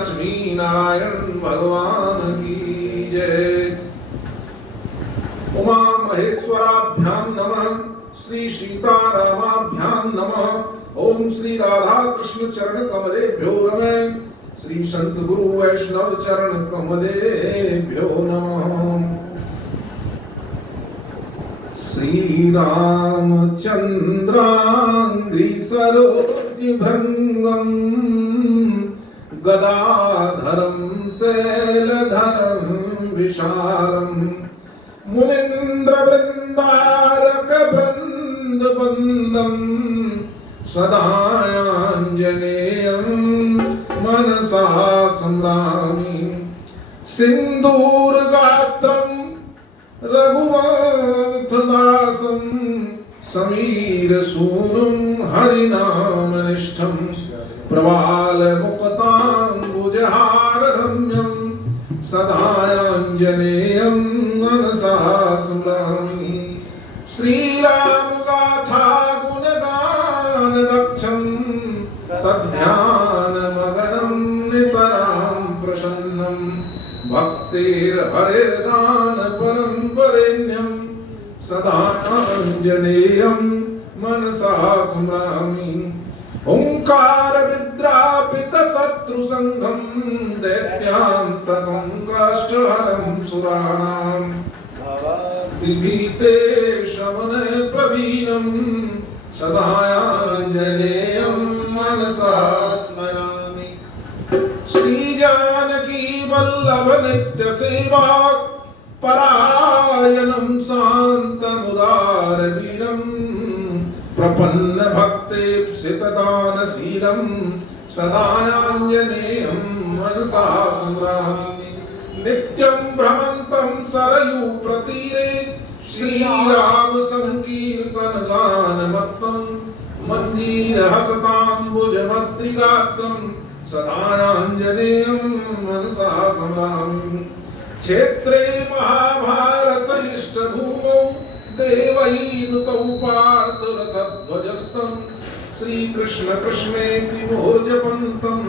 लक्ष्मी नारायण भगवान की जय। उमा महेश्वराभ्याम नमः, श्री सीतारामाभ्याम नमः। ओम श्री राधा कृष्ण चरण कमलेभ्यो नमः, श्री संत गुरु वैष्णव चरण कमलेभ्यो नमः। श्री रामचंद्रांघ्रि सरोजभृंगम गदाधरम शैलधरम विशालम मुनीन्द्र वृंदारक वृंद बंदम सदायांजनेयं मनसा स्मरामि। सिंदूर गात्रम रघुनाथदासं समीर सूनुं हरिनामनिष्ठं प्रवाल मुक्तांबुजहार रम्यं सदायांजनेयं मनसा स्मरामि। श्रीराम गाथा गुणगान दक्षं तद्ध्यान मगनं नितरां प्रसन्नं भक्तिर्हरिर्दान परं वरेण्यं सदायांजनेयं मनसा स्मरामि। ओंकार विद्रापित शत्रु संघं दैत्यान्तकं काष्ठहरं सुराणां दिभीते शमन प्रवीणं सदायांजनेयं मनसा स्मरामि। श्री जानकी वल्लभ नित्य सेवा परायणं शान्तमुदार वीरं प्रपन्न भक्तेप्सित दानशीलं सदायांजनेयं मनसा स्मरामि। नित्यं भ्रमन्तं सरयू प्रतीरे श्रीराम संकीर्तन गानमत्तं मञ्जीर हसताम्बुजमद्रिगात्रं सदायांजनेयं मनसा स्मरामि। क्षेत्रे महाभारत इष्टभूमौ देवैनुतौ पार्थरथध्वजस्तं श्रीकृष्ण कृष्णेति मुहुर्जपन्तं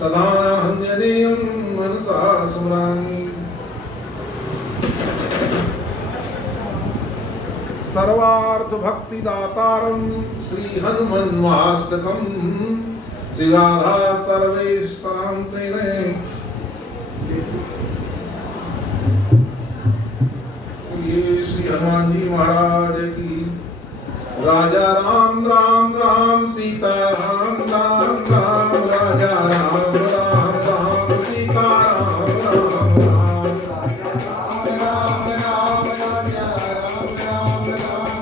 सदायांजनेयं मनसा स्मरामि। सर्वार्थ भक्ति दातारं श्री हनुमन्वाष्टकं श्री राधा सर्वेश शांति ये श्री हनुमान जी महाराज की। राजा राम राम राम सीता राम राम राम राजा राम राम राम सीता राम राम राम राजा राम राम राजा राम राम राम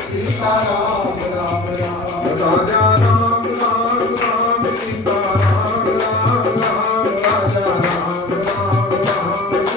सीता राम राम राम राजा राम राम राम सीता राम राम राम राजा राम राम राम सीता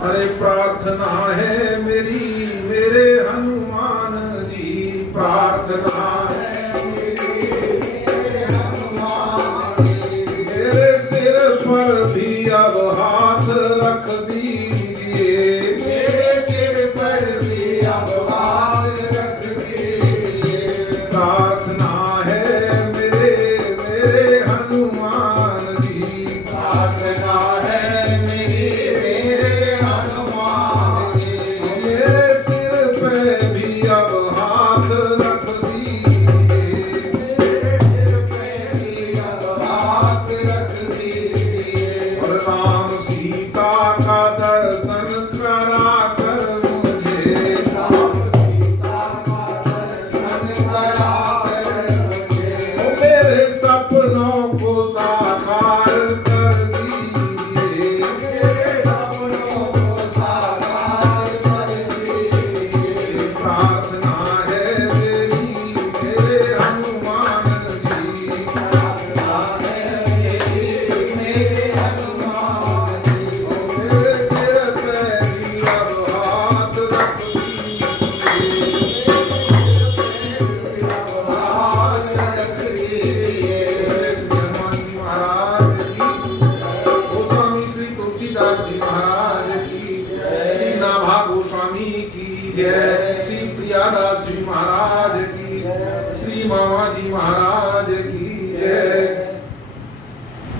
अरे प्रार्थना है मेरी मेरे हनुमान जी, प्रार्थना है मेरे हनुमान जी, मेरे सिर पर भी अब हाथ रख दीजिए, मेरे सिर पर भी अब हाथ रख दीजिए। प्रार्थना है मेरे मेरे हनुमान जी, प्रार्थना है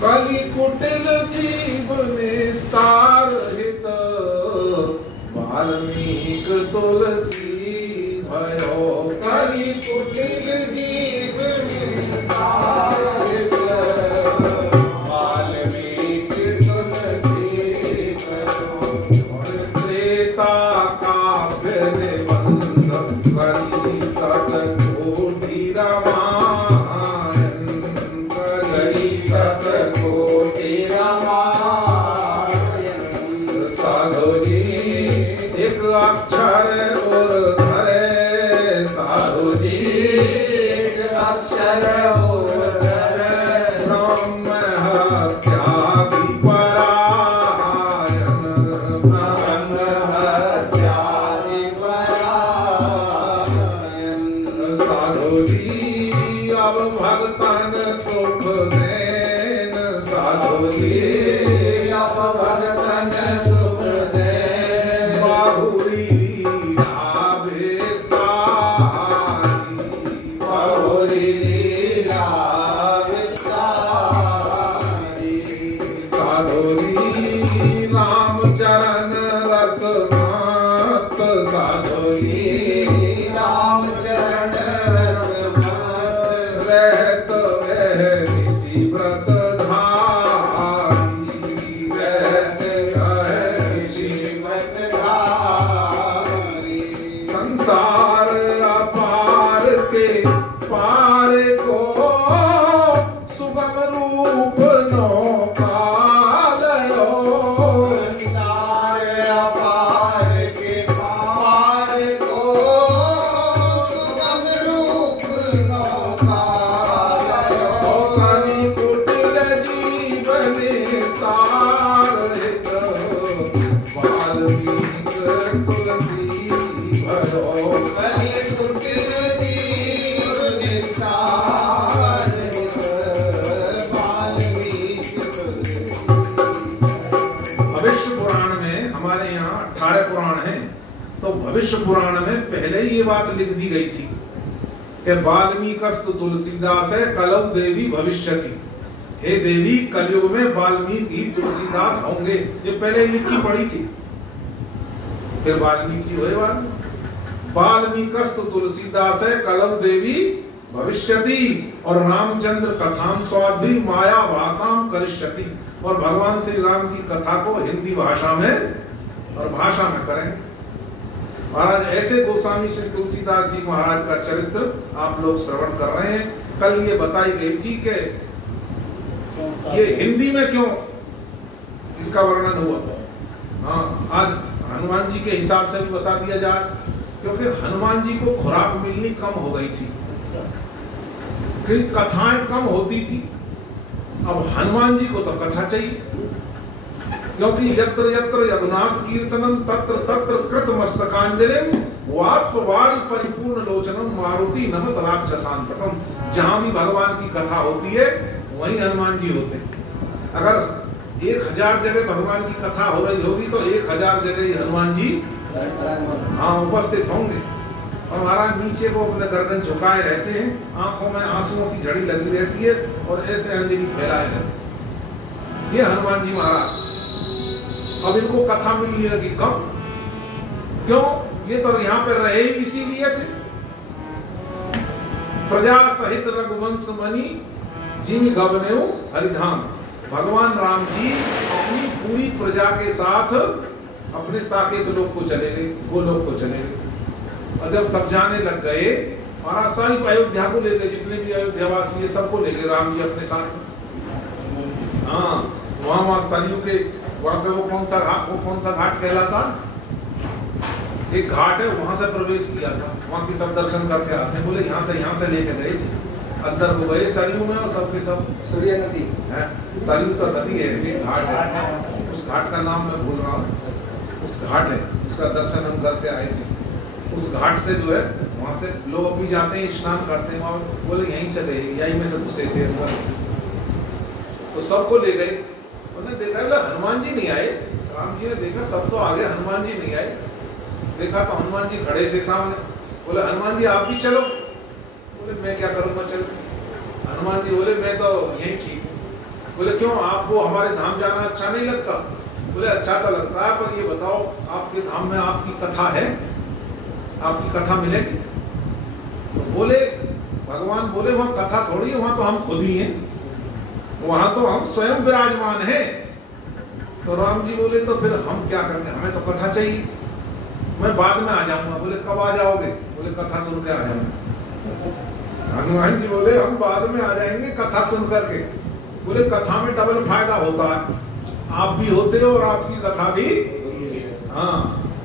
कलि कुटिल जीव निस्तार हित, वाल्मीक तुलसी भयो। कलि कुटिल जीव निस्तार हित, वाल्मीक तुलसी भयो। त्रेता काव्य निबंध कलि सतकोटि रामायण, कलि सतकोटि रामायण। साधु जी एक अक्षर और धरे, साधु जी एक अक्षर और धरे। ब्रह्म हत्या विपरायण, ब्रह्म हत्या विपरायण। साधु जी अब भगतन सुख देन, साधु जी अब भगतन सुख देन। बाहुरी लीला तुलसी भयो कलकुट जीव निसार भविष्य पुराण में, हमारे यहाँ 18 पुराण हैं, तो भविष्य पुराण में पहले ही ये बात लिख दी गई थी कि वाल्मीकस्तु तुलसीदास है कलौ देवी भविष्यति। हे देवी, कलयुग में वाल्मीकि तुलसीदास होंगे, ये पहले ही लिखी पड़ी थी। फिर वाल्मीकि हुए वाल्मीकस्तु तुलसीदास है कलौ देवी भविष्यति, और रामचंद्र कथाम स्वाध्वी माया भाषाम करिष्यति, और भगवान श्री राम की कथा को हिंदी भाषा में और भाषा में करें। महाराज ऐसे गोस्वामी श्री तुलसीदास जी महाराज का चरित्र आप लोग श्रवण कर रहे हैं। कल ये बताई गई थी कि ये हिंदी में क्यों इसका वर्णन हुआ। हाँ, आज हनुमान जी के हिसाब से भी बता दिया जाए, क्योंकि हनुमान जी को खुराक मिलनी कम हो गई थी, क्योंकि कथाएं कम होती थी। अब हनुमान जी को तो कथा चाहिए, क्योंकि यत्र यत्र यदुनाथ कीर्तनम तत्र तत्र कृत मस्तकांजलिम वाष्पवारी परिपूर्ण लोचनम मारुति नमत राक्षसांतकम। जहां भी भगवान की कथा होती है वहीं हनुमान जी होते हैं। अगर 1000 जगह भगवान की कथा हो रही होगी तो 1000 जगह ही हनुमान जी हाँ उपस्थित होंगे। और महाराज नीचे को अपने गर्दन झुकाए रहते हैं, आंखों में आंसुओं की झड़ी लगी रहती है और ऐसे अंजलि फैलाए रहते हैं। ये हनुमान जी महाराज। अब इनको कथा मिलने लगी कब? क्यों? ये तो यहाँ पे रहे ही इसीलिए थे। प्रजा सहित रघुवंश मणि जिम गवनेउ हरिधाम। भगवान राम जी अपनी पूरी प्रजा के साथ अपने साकेत लोक को चले गए, गोलोक को चले गए। और जब सब जाने लग गए, महाराज सारी अयोध्या को ले गए, जितने भी अयोध्यावासी है सबको ले गए राम जी अपने साथ। हाँ, वहां सरयू के वहां पे वो कौन सा घाट कहलाता, एक घाट है, वहां से प्रवेश किया था। वहां की सब दर्शन करके आते हैं। बोले यहाँ से लेके गए थे, अंदर को गए सरयू में, और सबके सब सूर्य नदी है। सरयू तो नदी है, एक घाट है, उस घाट का नाम मैं भूल रहा हूँ। उस घाट है, उसका दर्शन हम करके आए थे। उस घाट से जो है वहां से लोग भी जाते हैं, स्नान करते हैं। वहां बोले यहीं से गए, यहीं में से घुसे थे। तो सबको ले गए। उन्होंने देखा बोला हनुमान जी नहीं आए। राम जी ने देखा सब तो आ गए, हनुमान जी नहीं आए। देखा तो हनुमान जी खड़े थे सामने। बोले हनुमान जी आप भी चलो। बोले मैं क्या करूंगा चल। हनुमान जी बोले मैं तो यहीं ठीक हूँ। बोले क्यों, आपको हमारे धाम जाना अच्छा नहीं लगता? बोले अच्छा तो लगता है, पर ये बताओ आपके धाम में आपकी कथा है, आपकी कथा मिलेगी? तो बोले भगवान बोले वहां कथा थोड़ी है, वहां तो हम खुद ही हैं, वहां तो हम स्वयं विराजमान हैं। तो राम जी बोले तो फिर हम क्या करेंगे, हमें तो कथा चाहिए, मैं बाद में आ जाऊंगा। बोले कब आ जाओगे? बोले कथा सुन के आ जाऊंगा। हनुमान जी बोले हम बाद में आ जाएंगे कथा सुन करके। बोले कथा में डबल फायदा होता है, आप भी होते हो और आपकी कथा भी। हाँ,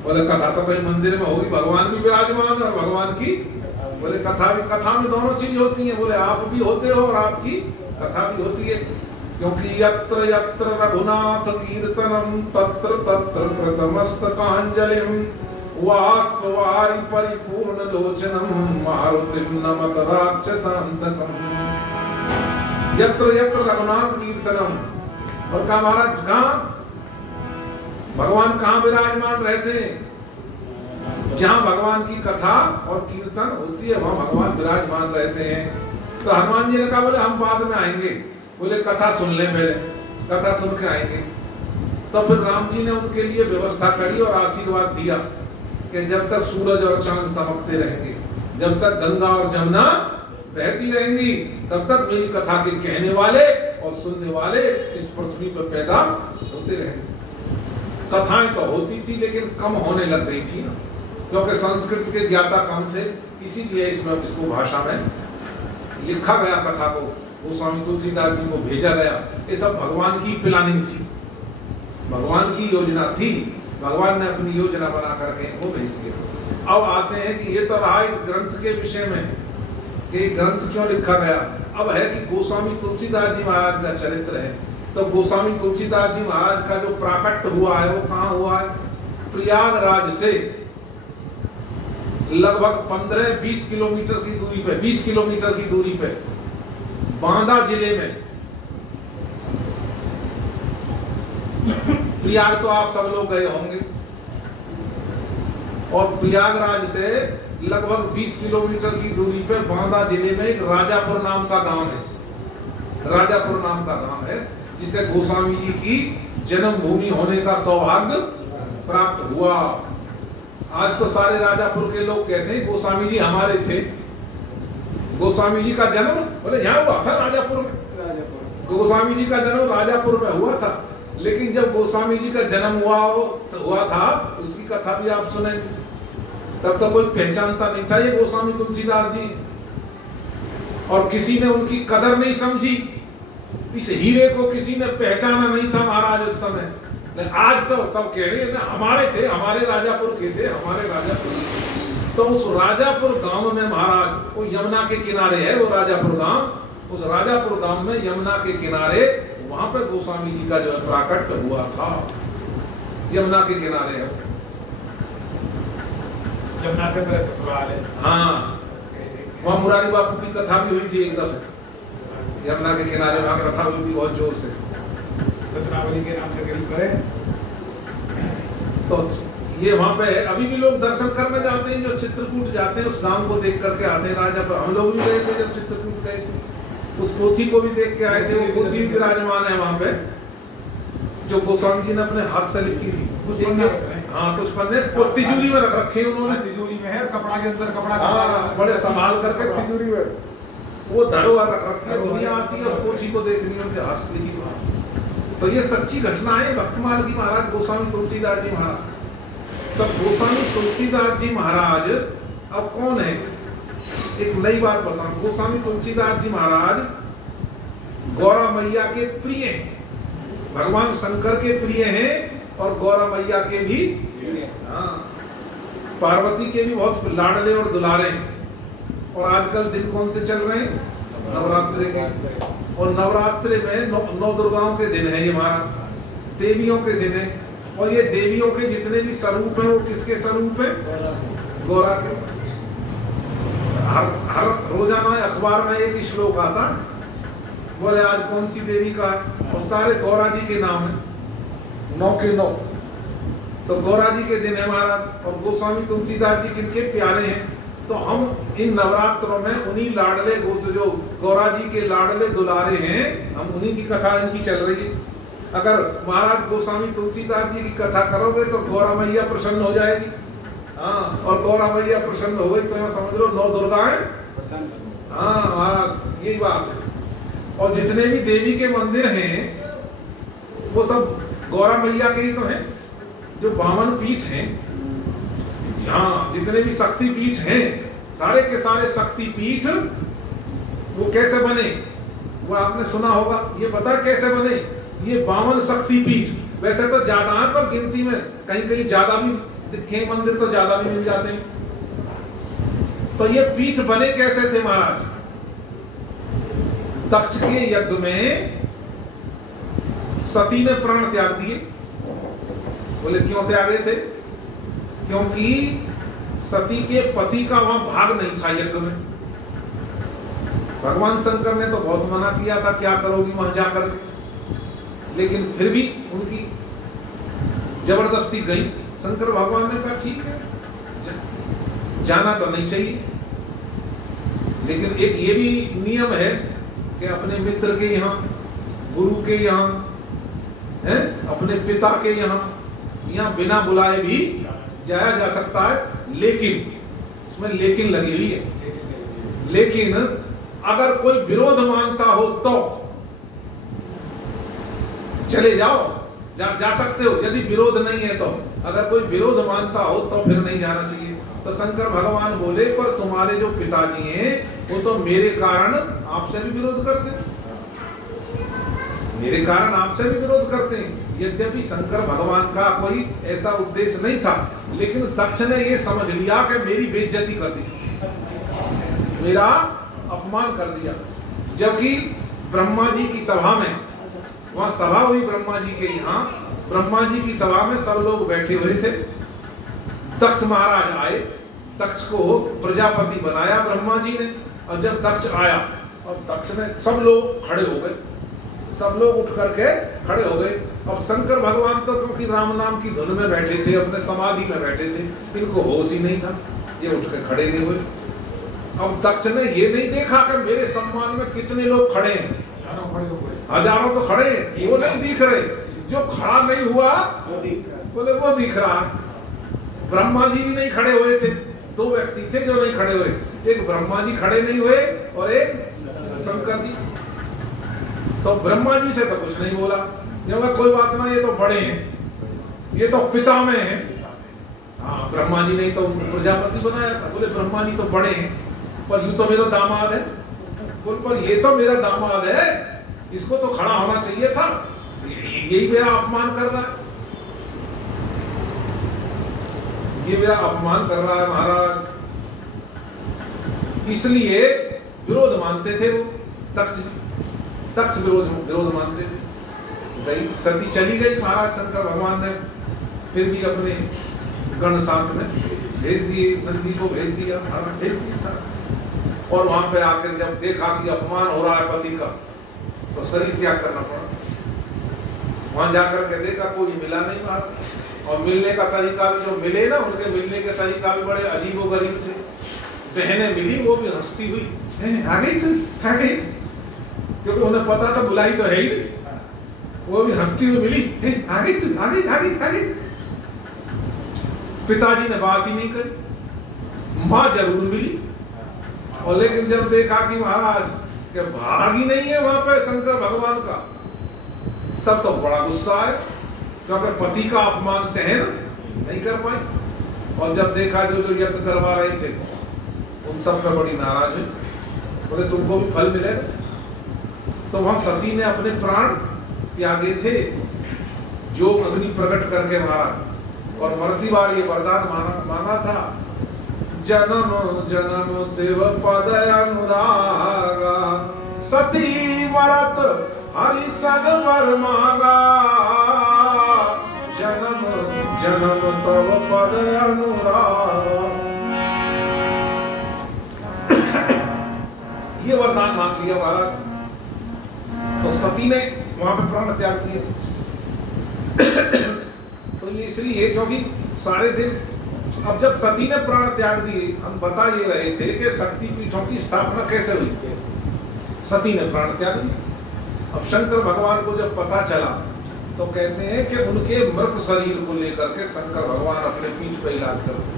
बोले कथा तो कहीं मंदिर में होगी, भगवान भी विराजमान और भगवान की। बोले कथा में दोनों चीज होती है। बोले आप भी होते हो और आपकी कथा भी होती है, क्योंकि यत्र यत्र रघुनाथ कीर्तनम तत्र तत्र कृतमस्तकांजलिम वाष्पवारि परिपूर्ण लोचनम मारुतिम नमत राक्षसांतकम। यत्र यत्र रघुनाथ कीर्तनम। और कहा महाराज कहाँ भगवान कहाँ विराजमान रहते हैं? जहां भगवान की कथा और कीर्तन होती है वहां भगवान विराजमान रहते हैं। तो हनुमान जी ने कहा बोले हम बाद में आएंगे। बोले कथा सुन ले, पहले कथा सुन के आएंगे। तो फिर राम जी ने उनके लिए व्यवस्था करी और आशीर्वाद दिया कि जब तक सूरज और चांद दमकते रहेंगे, जब तक गंगा और जमुना बहती रहेंगी, तब तक मेरी कथा के कहने वाले और सुनने वाले इस पृथ्वी पर पैदा होते रहेंगे। कथाएं तो होती थी लेकिन कम होने लग गई थी ना, क्योंकि संस्कृत के ज्ञाता कम थे, इसीलिए इसको भाषा में लिखा गया, कथा को गोस्वामी तुलसीदास जी को भेजा गया। ये सब भगवान की प्लानिंग थी, भगवान की योजना थी। भगवान ने अपनी योजना बना करके इनको भेज दिया। अब आते हैं कि ये तो रहा इस ग्रंथ के विषय में कि ग्रंथ क्यों लिखा गया। अब है कि गोस्वामी तुलसीदास जी महाराज का चरित्र है, तो गोस्वामी तुलसीदास जी महाराज का जो प्राकट्य हुआ है वो कहाँ हुआ है? प्रयागराज से लगभग 15-20 किलोमीटर की दूरी पे, 20 किलोमीटर की दूरी पे बांदा जिले में, प्रयाग तो आप सब लोग गए होंगे, और प्रयागराज से लगभग 20 किलोमीटर की दूरी पे बांदा जिले में एक राजापुर नाम का गांव है। राजापुर नाम का गांव है जिसे गोस्वामी जी की जन्मभूमि होने का सौभाग्य प्राप्त हुआ। आज तो सारे राजापुर के लोग कहते हैं गोस्वामी जी हमारे थे। गोस्वामी जी का जन्म बोले यहाँ हुआ था राजापुर में। गोस्वामी जी का जन्म राजापुर में हुआ था, लेकिन जब गोस्वामी जी का जन्म हुआ था उसकी कथा भी आप सुने, तब तो कोई पहचानता नहीं था ये गोस्वामी तुलसीदास जी, और किसी ने उनकी कदर नहीं समझी। इस हीरे को किसी ने पहचाना नहीं था महाराज उस समय। आज तो सब कह रहे हैं ना हमारे थे, हमारे राजापुर के थे, हमारे राजापुर। तो उस राजापुर गांव में महाराज, वो यमुना के किनारे है वो राजापुर गांव, उस राजापुर गांव में यमुना के किनारे वहां पे गोस्वामी जी का जो है प्राकट्य हुआ था। यमुना के किनारे है, यमुना से मेरे ससुराल है। हाँ, वहां मुरारी बापू की कथा भी हुई थी एक दफे, यमुना के किनारे वहां कथा हुई थी बहुत जोर से। रत्नावली के नाम से करीब है। तो ये वहां पे अभी भी लोग दर्शन करने जाते हैं, जो चित्रकूट जाते हैं उस गांव को देख करके आते हैं। राजा हम लोग भी गए थे जब चित्रकूट गए थे, उस पोथी को भी देख के आए थे। वो पोथी भी विराजमान है वहां पे, जो गोस्वामी जी ने अपने हाथ से लिखी थी। हाँ, कुछ पन्ने तिजोरी में रख रखे उन्होंने, तिजोरी में है, कपड़ा के अंदर कपड़ा। हाँ, बड़े संभाल करके तिजोरी में वो धरोहर रख रखी है। दुनिया आती है उस पोथी को देखनी है, उनके हाथ से लिखी। तो ये सच्ची घटना है भक्तमाल की महाराज गोस्वामी तुलसीदास जी महाराज। तो गोस्वामी तुलसीदास जी महाराज अब कौन है, एक नई बात बताऊं। गोस्वामी तुलसीदास जी महाराज गौरा मैया के प्रिय हैं, भगवान शंकर के प्रिय हैं और गौरा मैया के भी, हाँ, पार्वती के भी बहुत लाडले और दुलारे हैं। और आजकल दिन कौन से चल रहे हैं, नवरात्रि के, और नवरात्रि में नौ दुर्गाओं के दिन है ये हमारा, देवियों के दिन है। और ये देवियों के जितने भी स्वरूप हैं वो किसके स्वरूप है, गौरा के। हर रोजाना अखबार में एक श्लोक आता, बोले आज कौन सी देवी का है, और सारे गौरा जी के नाम है, 9 के 9। तो गौरा जी के दिन है हमारा। और गोस्वामी तुलसीदास जी किनके प्यारे हैं, तो हम इन नवरात्रों में उन्हीं लाडले जो गौरा जी के लाडले दुलारे हैं, हम उन्हीं की कथा इनकी चल रही है। अगर महाराज गोस्वामी तुलसीदास जी की कथा करोगे तो गौरा मैया प्रसन्न हो जाएगी। हाँ, और गौरा मैया प्रसन्न हो गई तो यहाँ समझ लो 9 दुर्गाएं। हाँ महाराज, यही बात है। और जितने भी देवी के मंदिर हैं वो सब गौरा मैया के ही तो हैं। जो 52 पीठ हैं यहाँ, जितने भी शक्ति पीठ हैं, सारे के सारे शक्ति पीठ वो कैसे बने, वो आपने सुना होगा। ये पता कैसे बने, ये 52 शक्ति पीठ वैसे तो ज्यादा है, पर गिनती में कहीं कहीं ज्यादा भी दिखे मंदिर, तो ज्यादा भी मिल जाते हैं। तो ये पीठ बने कैसे थे महाराज, दक्ष के यज्ञ में सती ने प्राण त्याग दिए। बोले क्यों त्यागे थे, क्योंकि सती के पति का वहां भाग नहीं था यज्ञ में। भगवान शंकर ने तो बहुत मना किया था, क्या करोगी वहां जाकर के, लेकिन फिर भी उनकी जबरदस्ती गई। शंकर भगवान ने कहा ठीक है, जाना तो नहीं चाहिए, लेकिन एक ये भी नियम है कि अपने मित्र के यहाँ, गुरु के यहाँ, है अपने पिता के यहाँ बिना बुलाए भी जाया जा सकता है। लेकिन उसमें लेकिन लगी हुई है, लेकिन अगर कोई विरोध मानता हो तो चले जाओ, जा सकते हो। यदि विरोध नहीं है तो, अगर कोई विरोध मानता हो तो फिर नहीं जाना चाहिए। तो शंकर भगवान बोले पर तुम्हारे जो पिताजी हैं वो तो मेरे कारण आपसे भी विरोध करते हैं, मेरे कारण आपसे भी विरोध करते हैं। यद्यपि शंकर भगवान का कोई ऐसा उद्देश्य नहीं था, लेकिन दक्ष ने ये समझ लिया कि मेरी बेइज्जती कर दी, मेरा अपमान कर दिया। जबकि ब्रह्मा जी की सभा में, वहां सभा हुई ब्रह्मा जी के यहाँ, ब्रह्मा जी की सभा में सब लोग बैठे हुए थे दक्ष महाराज आए, दक्ष को प्रजापति बनाया ब्रह्मा जी ने। और जब दक्ष आया और दक्ष ने, सब लोग खड़े हो गए, सब लोग उठ करके खड़े हो गए। अब शंकर भगवान तो क्योंकि राम नाम की धुन में बैठे थे, अपने समाधि में बैठे थे, इनको होश ही नहीं था, ये उठ के खड़े नहीं हुए। अब दक्ष ने ये नहीं देखा कि मेरे सम्मान में कितने लोग खड़े हैं, हजारों तो खड़े हैं, वो नहीं दिख रहे। जो खड़ा नहीं हुआ बोले वो दिख रहा। ब्रह्मा जी भी नहीं खड़े हुए थे, दो व्यक्ति थे जो नहीं खड़े हुए, एक ब्रह्मा जी खड़े नहीं हुए और एक शंकर जी। तो ब्रह्मा जी से तो कुछ नहीं बोला, जब कोई बात ना, ये तो बड़े हैं, ये तो पिता में है। हाँ, ब्रह्मा जी ने तो प्रजापति बनाया था, बोले ब्रह्मा जी तो बड़े हैं, पर यूं तो मेरा दामाद है। बोल पर ये तो मेरा दामाद है, इसको तो खड़ा होना चाहिए था, यही मेरा अपमान कर रहा है, ये मेरा अपमान कर रहा है महाराज। इसलिए विरोध मानते थे वो दक्ष विरोध मानते थे। गई सती चली गई, महाराज शंकर भगवान ने फिर भी अपने गण साथ में भेज दिए, नंदी को भेज दिया, महाराज भेज दिया साथ। और वहां पे आकर जब देखा कि अपमान हो रहा है पति का, तो शरीर त्याग करना पड़ा। वहां जाकर के देखा कोई मिला नहीं महाराज, और मिलने का तरीका भी, जो मिले ना उनके मिलने के तरीका भी बड़े अजीबोगरीब थे। बहनें मिली, वो भी हंसती हुई आ गई थी, क्योंकि उन्हें पता था बुलाई तो है ही नहीं, वो भी हंसती हुई मिली, आ गई। पिताजी ने बात ही नहीं करी, माँ जरूर मिली, और लेकिन जब देखा कि महाराज के भाग ही नहीं है वहां पे शंकर भगवान का, तब तो बड़ा गुस्सा आया, क्योंकि पति का अपमान सहन नहीं कर पाए। और जब देखा जो जो यज्ञ करवा रहे थे उन सब पे बड़ी नाराज हुई, बोले तुमको भी फल मिलेगा। तो वहां सती ने अपने प्राण त्यागे थे, जो अग्नि प्रकट करके महाराज, और मरती बार ये वरदान माना था, जन्म जन्म शिव पद अनुरागा, सती मरत हरि सदवर मांगा, जन्म जन्म तव पद अनुराग। ये वरदान मांग लिया महाराज, तो सती ने वहां पे प्राण त्याग दिए थे। तो ये इसलिए क्योंकि सारे दिन, अब जब सती ने प्राण त्याग दिए, हम बता ये रहे थे कि शक्ति पीठों की स्थापना कैसे हुई। सती ने प्राण त्याग दिया। अब शंकर भगवान को जब पता चला, तो कहते हैं कि उनके मृत शरीर को लेकर के शंकर भगवान अपने पीठ पे इलाज करते,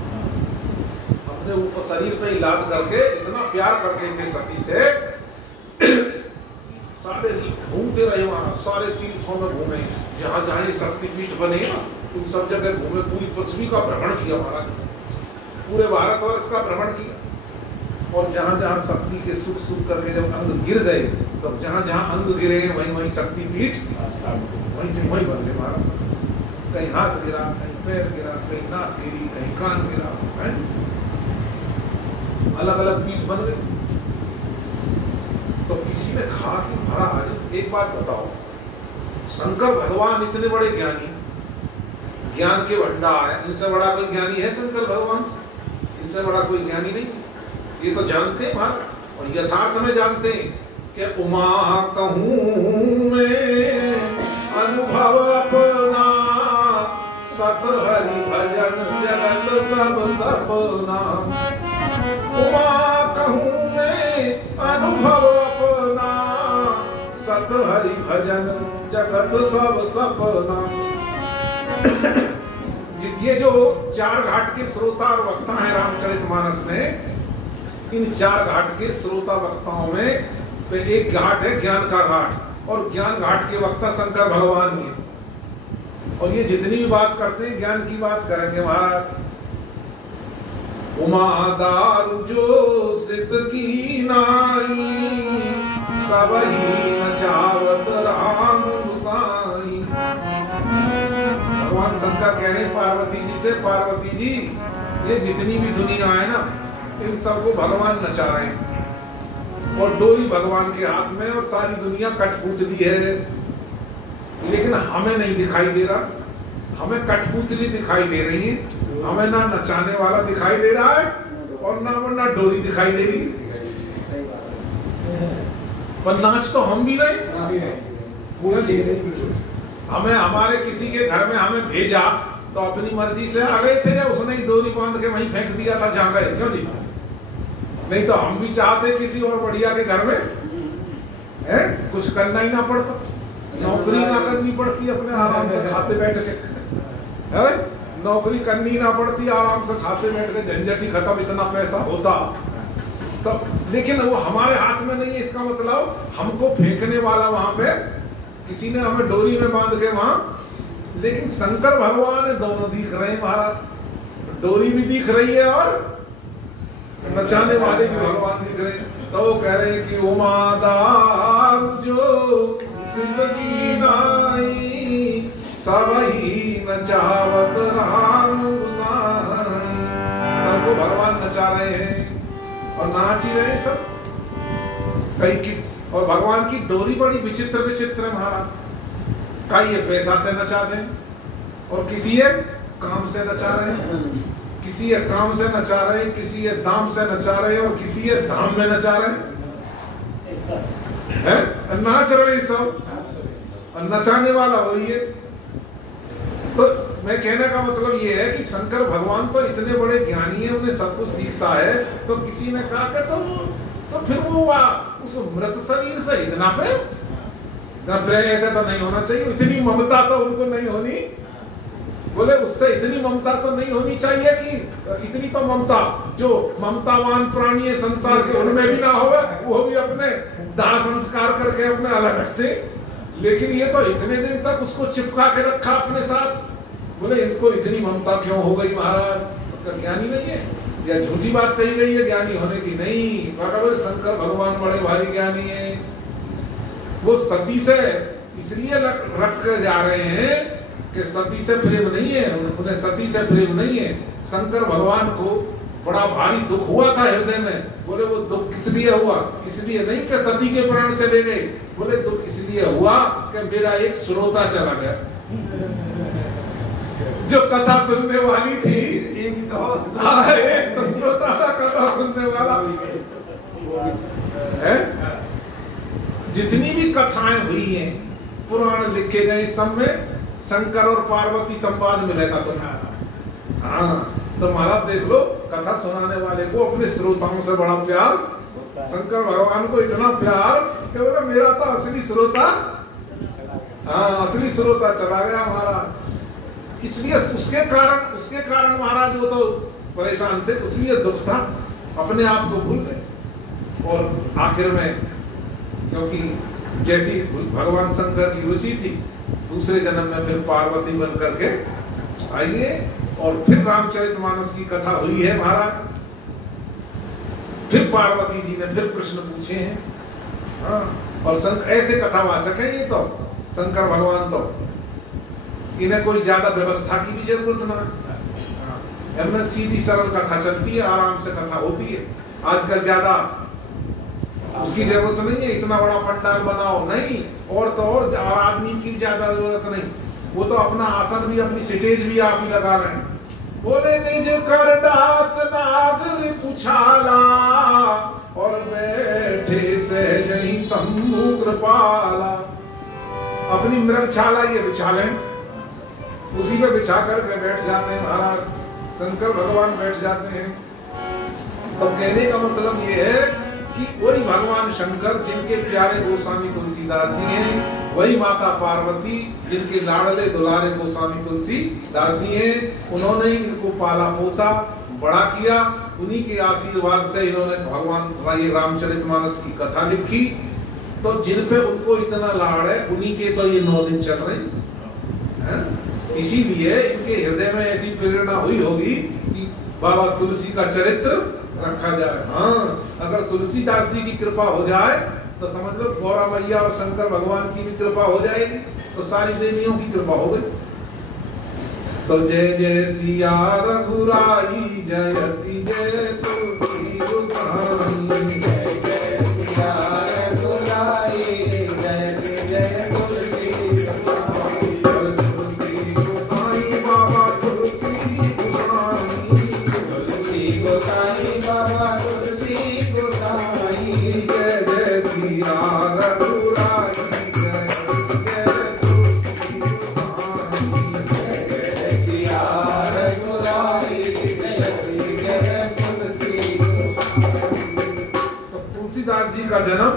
अपने ऊपर शरीर पे इलाज करके इतना प्यार करते थे सती से, सारे घूमते रहे वहां, सारे तीर्थों में घूमे, जहां जहां ये शक्तिपीठ बने ना उन सब जगह घूमे, पूरी पृथ्वी का भ्रमण किया महाराज, पूरे भारतवर्ष का भ्रमण किया। और जहां जहां शक्ति के सुख सुख करके जब अंग गिर गए, तो जहां जहां अंग गिरे वहीं वहीं शक्तिपीठ वहीं से वहीं बन गए महाराज। कहीं हाथ गिरा, कहीं पैर गिरा, कहीं नाक गिरी, कहीं कान गिरा, अलग अलग पीठ बन गए। तो किसी ने कहा कि महाराज एक बात बताओ, शंकर भगवान इतने बड़े ज्ञानी, ज्ञान के भंडार है, इनसे बड़ा कोई ज्ञानी है शंकर भगवान से? इनसे बड़ा कोई ज्ञानी नहीं। ये तो जानते हैं महाराज, और यथार्थ में जानते हैं कि उमा कहूं मैं अनुभव अपना, सत हरि भजन जगत सब सपना। उमा कहूं मैं अनुभव अपना, सत हरि भजन जगत सब सपना। ये जो चार घाट के श्रोता और वक्ता हैं रामचरितमानस में, इन चार घाट के श्रोता वक्ताओं में तो एक घाट है ज्ञान का घाट, और ज्ञान घाट के वक्ता शंकर भगवान ही है। और ये जितनी भी बात करते हैं ज्ञान की बात करेंगे महाराज। उमा दारु जो सित की नाई, सबही नचावत राम गुसाई। भगवान शंकर कह रहे पार्वती जी से, पार्वती जी ये जितनी भी दुनिया है ना, इन सबको भगवान नचा रहे हैं, और डोरी भगवान के हाथ में, और सारी दुनिया कट कूट दी है, लेकिन हमें नहीं दिखाई दे रहा। हमें कठपुतली दिखाई दे रही है, हमें ना नचाने वाला दिखाई दे रहा है और ना डोरी दिखाई दे रही, पर नाच तो हम भी रहे। हमें हमारे किसी के घर में हमें भेजा तो अपनी मर्जी से आ गए थे या उसने डोरी बांध के वहीं फेंक दिया था जहां गए? क्यों जी? नहीं तो हम भी चाहते किसी और बढ़िया के घर में है, कुछ करना ही ना पड़ता, नौकरी ना करनी पड़ती, अपने आराम से खाते बैठ के है, नौकरी करनी ना पड़ती, आराम से खाते बैठ के, झंझट ही खत्म, इतना पैसा होता तो। लेकिन वो हमारे हाथ में नहीं है। इसका मतलब हमको फेंकने वाला वहां पे किसी ने हमें डोरी में बांध के वहां, लेकिन शंकर भगवान दोनों दिख रहे हैं महाराज, डोरी भी दिख रही है और नचाने वाले भी भगवान दिख रहे हैं। तो वो कह रहे हैं कि उमादार जो शिव की नाई सबही नचावत राम गुसाई, सबको भगवान नचा रहे हैं और नाच ही रहे हैं सब। कई किस और भगवान की डोरी बड़ी विचित्र विचित्र है महाराज, कई ये पैसा से नचा दें और किसी ये काम से नचा रहे हैं, किसी ये काम से नचा रहे हैं, किसी ये दाम से नचा रहे हैं और किसी ये धाम में नचा रहे हैं, नाच रहे सब और नचाने वाला वही है। तो मैं कहने का मतलब ये है कि शंकर भगवान तो इतने बड़े ज्ञानी है, उन्हें सब कुछ दिखता है। तो किसी ने कहा कि तो फिर वो उस मृत शरीर से इतना प्रेम ऐसे तो नहीं होना चाहिए, इतनी ममता तो उनको नहीं होनी, बोले उससे इतनी ममता तो नहीं होनी चाहिए कि इतनी तो ममता जो ममतावान प्राणी है संसार के उनमें भी ना होगा, वो भी अपने दाह संस्कार करके अपने अलग रखते। लेकिन ये तो इतने दिन तक उसको चिपका के रखा अपने साथ, बोले इनको इतनी ममता क्यों हो गई महाराज? मतलब ज्ञानी नहीं है या झूठी बात कही गई है ज्ञानी होने की? नहीं, भगवान शंकर भगवान बड़े भारी ज्ञानी है। वो सती से इसलिए रख कर जा रहे हैं कि सती से प्रेम नहीं है, उन्हें सती से प्रेम नहीं है। शंकर भगवान को बड़ा भारी दुख हुआ था हृदय में, बोले वो दुख किस लिए हुआ? इसलिए नहीं कि सती के प्राण चले गए, बोले दुख इसलिए हुआ कि मेरा एक श्रोता चला गया, जो कथा सुनने वाली थी। एक तो श्रोता था कथा सुनने वाला है। जितनी भी कथाएं हुई हैं, पुराण लिखे गए, सब में शंकर और पार्वती संवाद मिलेगा तुम्हें। हाँ, तो महाराज देख लो, कथा सुनाने वाले को अपने श्रोताओं से बड़ा प्यार, शंकर भगवान को इतना प्यार कि बोला मेरा तो असली श्रोता, हाँ असली श्रोता चला गया हमारा। इसलिए उसके कारण महाराज वो तो परेशान थे, इसलिए दुख था, अपने आप को भूल गए। और आखिर में क्योंकि जैसी भगवान शंकर की रुचि थी, दूसरे जन्म में फिर पार्वती बन करके आएंगे और फिर रामचरितमानस की कथा हुई है महाराज। फिर पार्वती जी ने फिर प्रश्न पूछे हैं, हाँ, और ऐसे कथावाचक है ये तो शंकर भगवान, तो इन्हें कोई ज्यादा व्यवस्था की भी जरूरत ना है, इनमें सीधी सरल कथा चलती है, आराम से कथा होती है। आजकल ज्यादा उसकी जरूरत नहीं है, इतना बड़ा पंडाल बनाओ नहीं, और तो और आदमी की ज्यादा जरूरत नहीं, वो तो अपना आसन भी अपनी स्टेज भी आप ही लगा रहे हैं। बोले निज कर दास नागर पुछाला और बैठे से जही शंभु कृपाला। अपनी मृगशाला ये बिछा लें, उसी पे बिछा करके बैठ जाते हैं महाराज, शंकर भगवान बैठ जाते हैं। तो कहने का मतलब ये है कि वही भगवान शंकर जिनके प्यारे गोस्वामी तुलसीदास जी हैं, वही माता पार्वती जिनके लाडले दुलारे गोस्वामी तुलसीदास जी हैं, उन्होंने इनको पाला पोसा बड़ा किया, उन्हीं के आशीर्वाद से इन्होंने भगवान ये रामचरितमानस की कथा लिखी। तो जिन पे उनको इतना लाड़ है, उन्हीं के तो ये 9 दिन चल रहे हैं। इसीलिए इनके हृदय में ऐसी प्रेरणा हुई होगी कि बाबा तुलसी का चरित्र रखा जाए। हाँ, अगर तुलसीदास जी की कृपा हो जाए तो समझ लो गौरा मैया और शंकर भगवान की भी कृपा हो जाएगी, तो सारी देवियों की कृपा हो गई। तो जय जय सिया रघुराई जयति जय तुलसी गोसाई, जय जय सिया रघुराई जयति जय तुलसी गोसाई, तुलसी गोसाई गोसाई बाबा तुलसी गोसाई जय जय सिया रघुराई जय जय तुलसी गोसाई जय सिया रघुराई जय जय तुलसी गोसाई। तो तुलसीदास जी का जन्म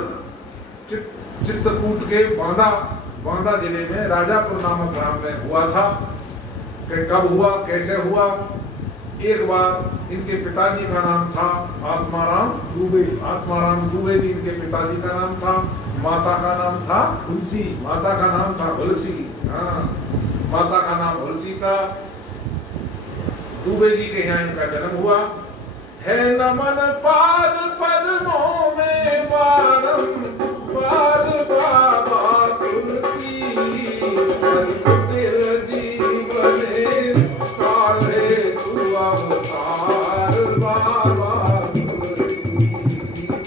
चित्रकूट के बांदा जिले में राजापुर नामक ग्राम में हुआ था। कि कब हुआ, कैसे हुआ? एक बार इनके पिताजी का नाम था आत्माराम दुबे। आत्माराम दुबे जी इनके पिताजी का नाम था। माता का नाम था हुलसी। माता का नाम था हुलसी। हाँ, माता का नाम हुलसी था। दुबे जी के यहाँ इनका जन्म हुआ है। नमन पाद पद्मों में बारंबार बाबा तुलसी जीवने काढ़े तू अवतार बाबा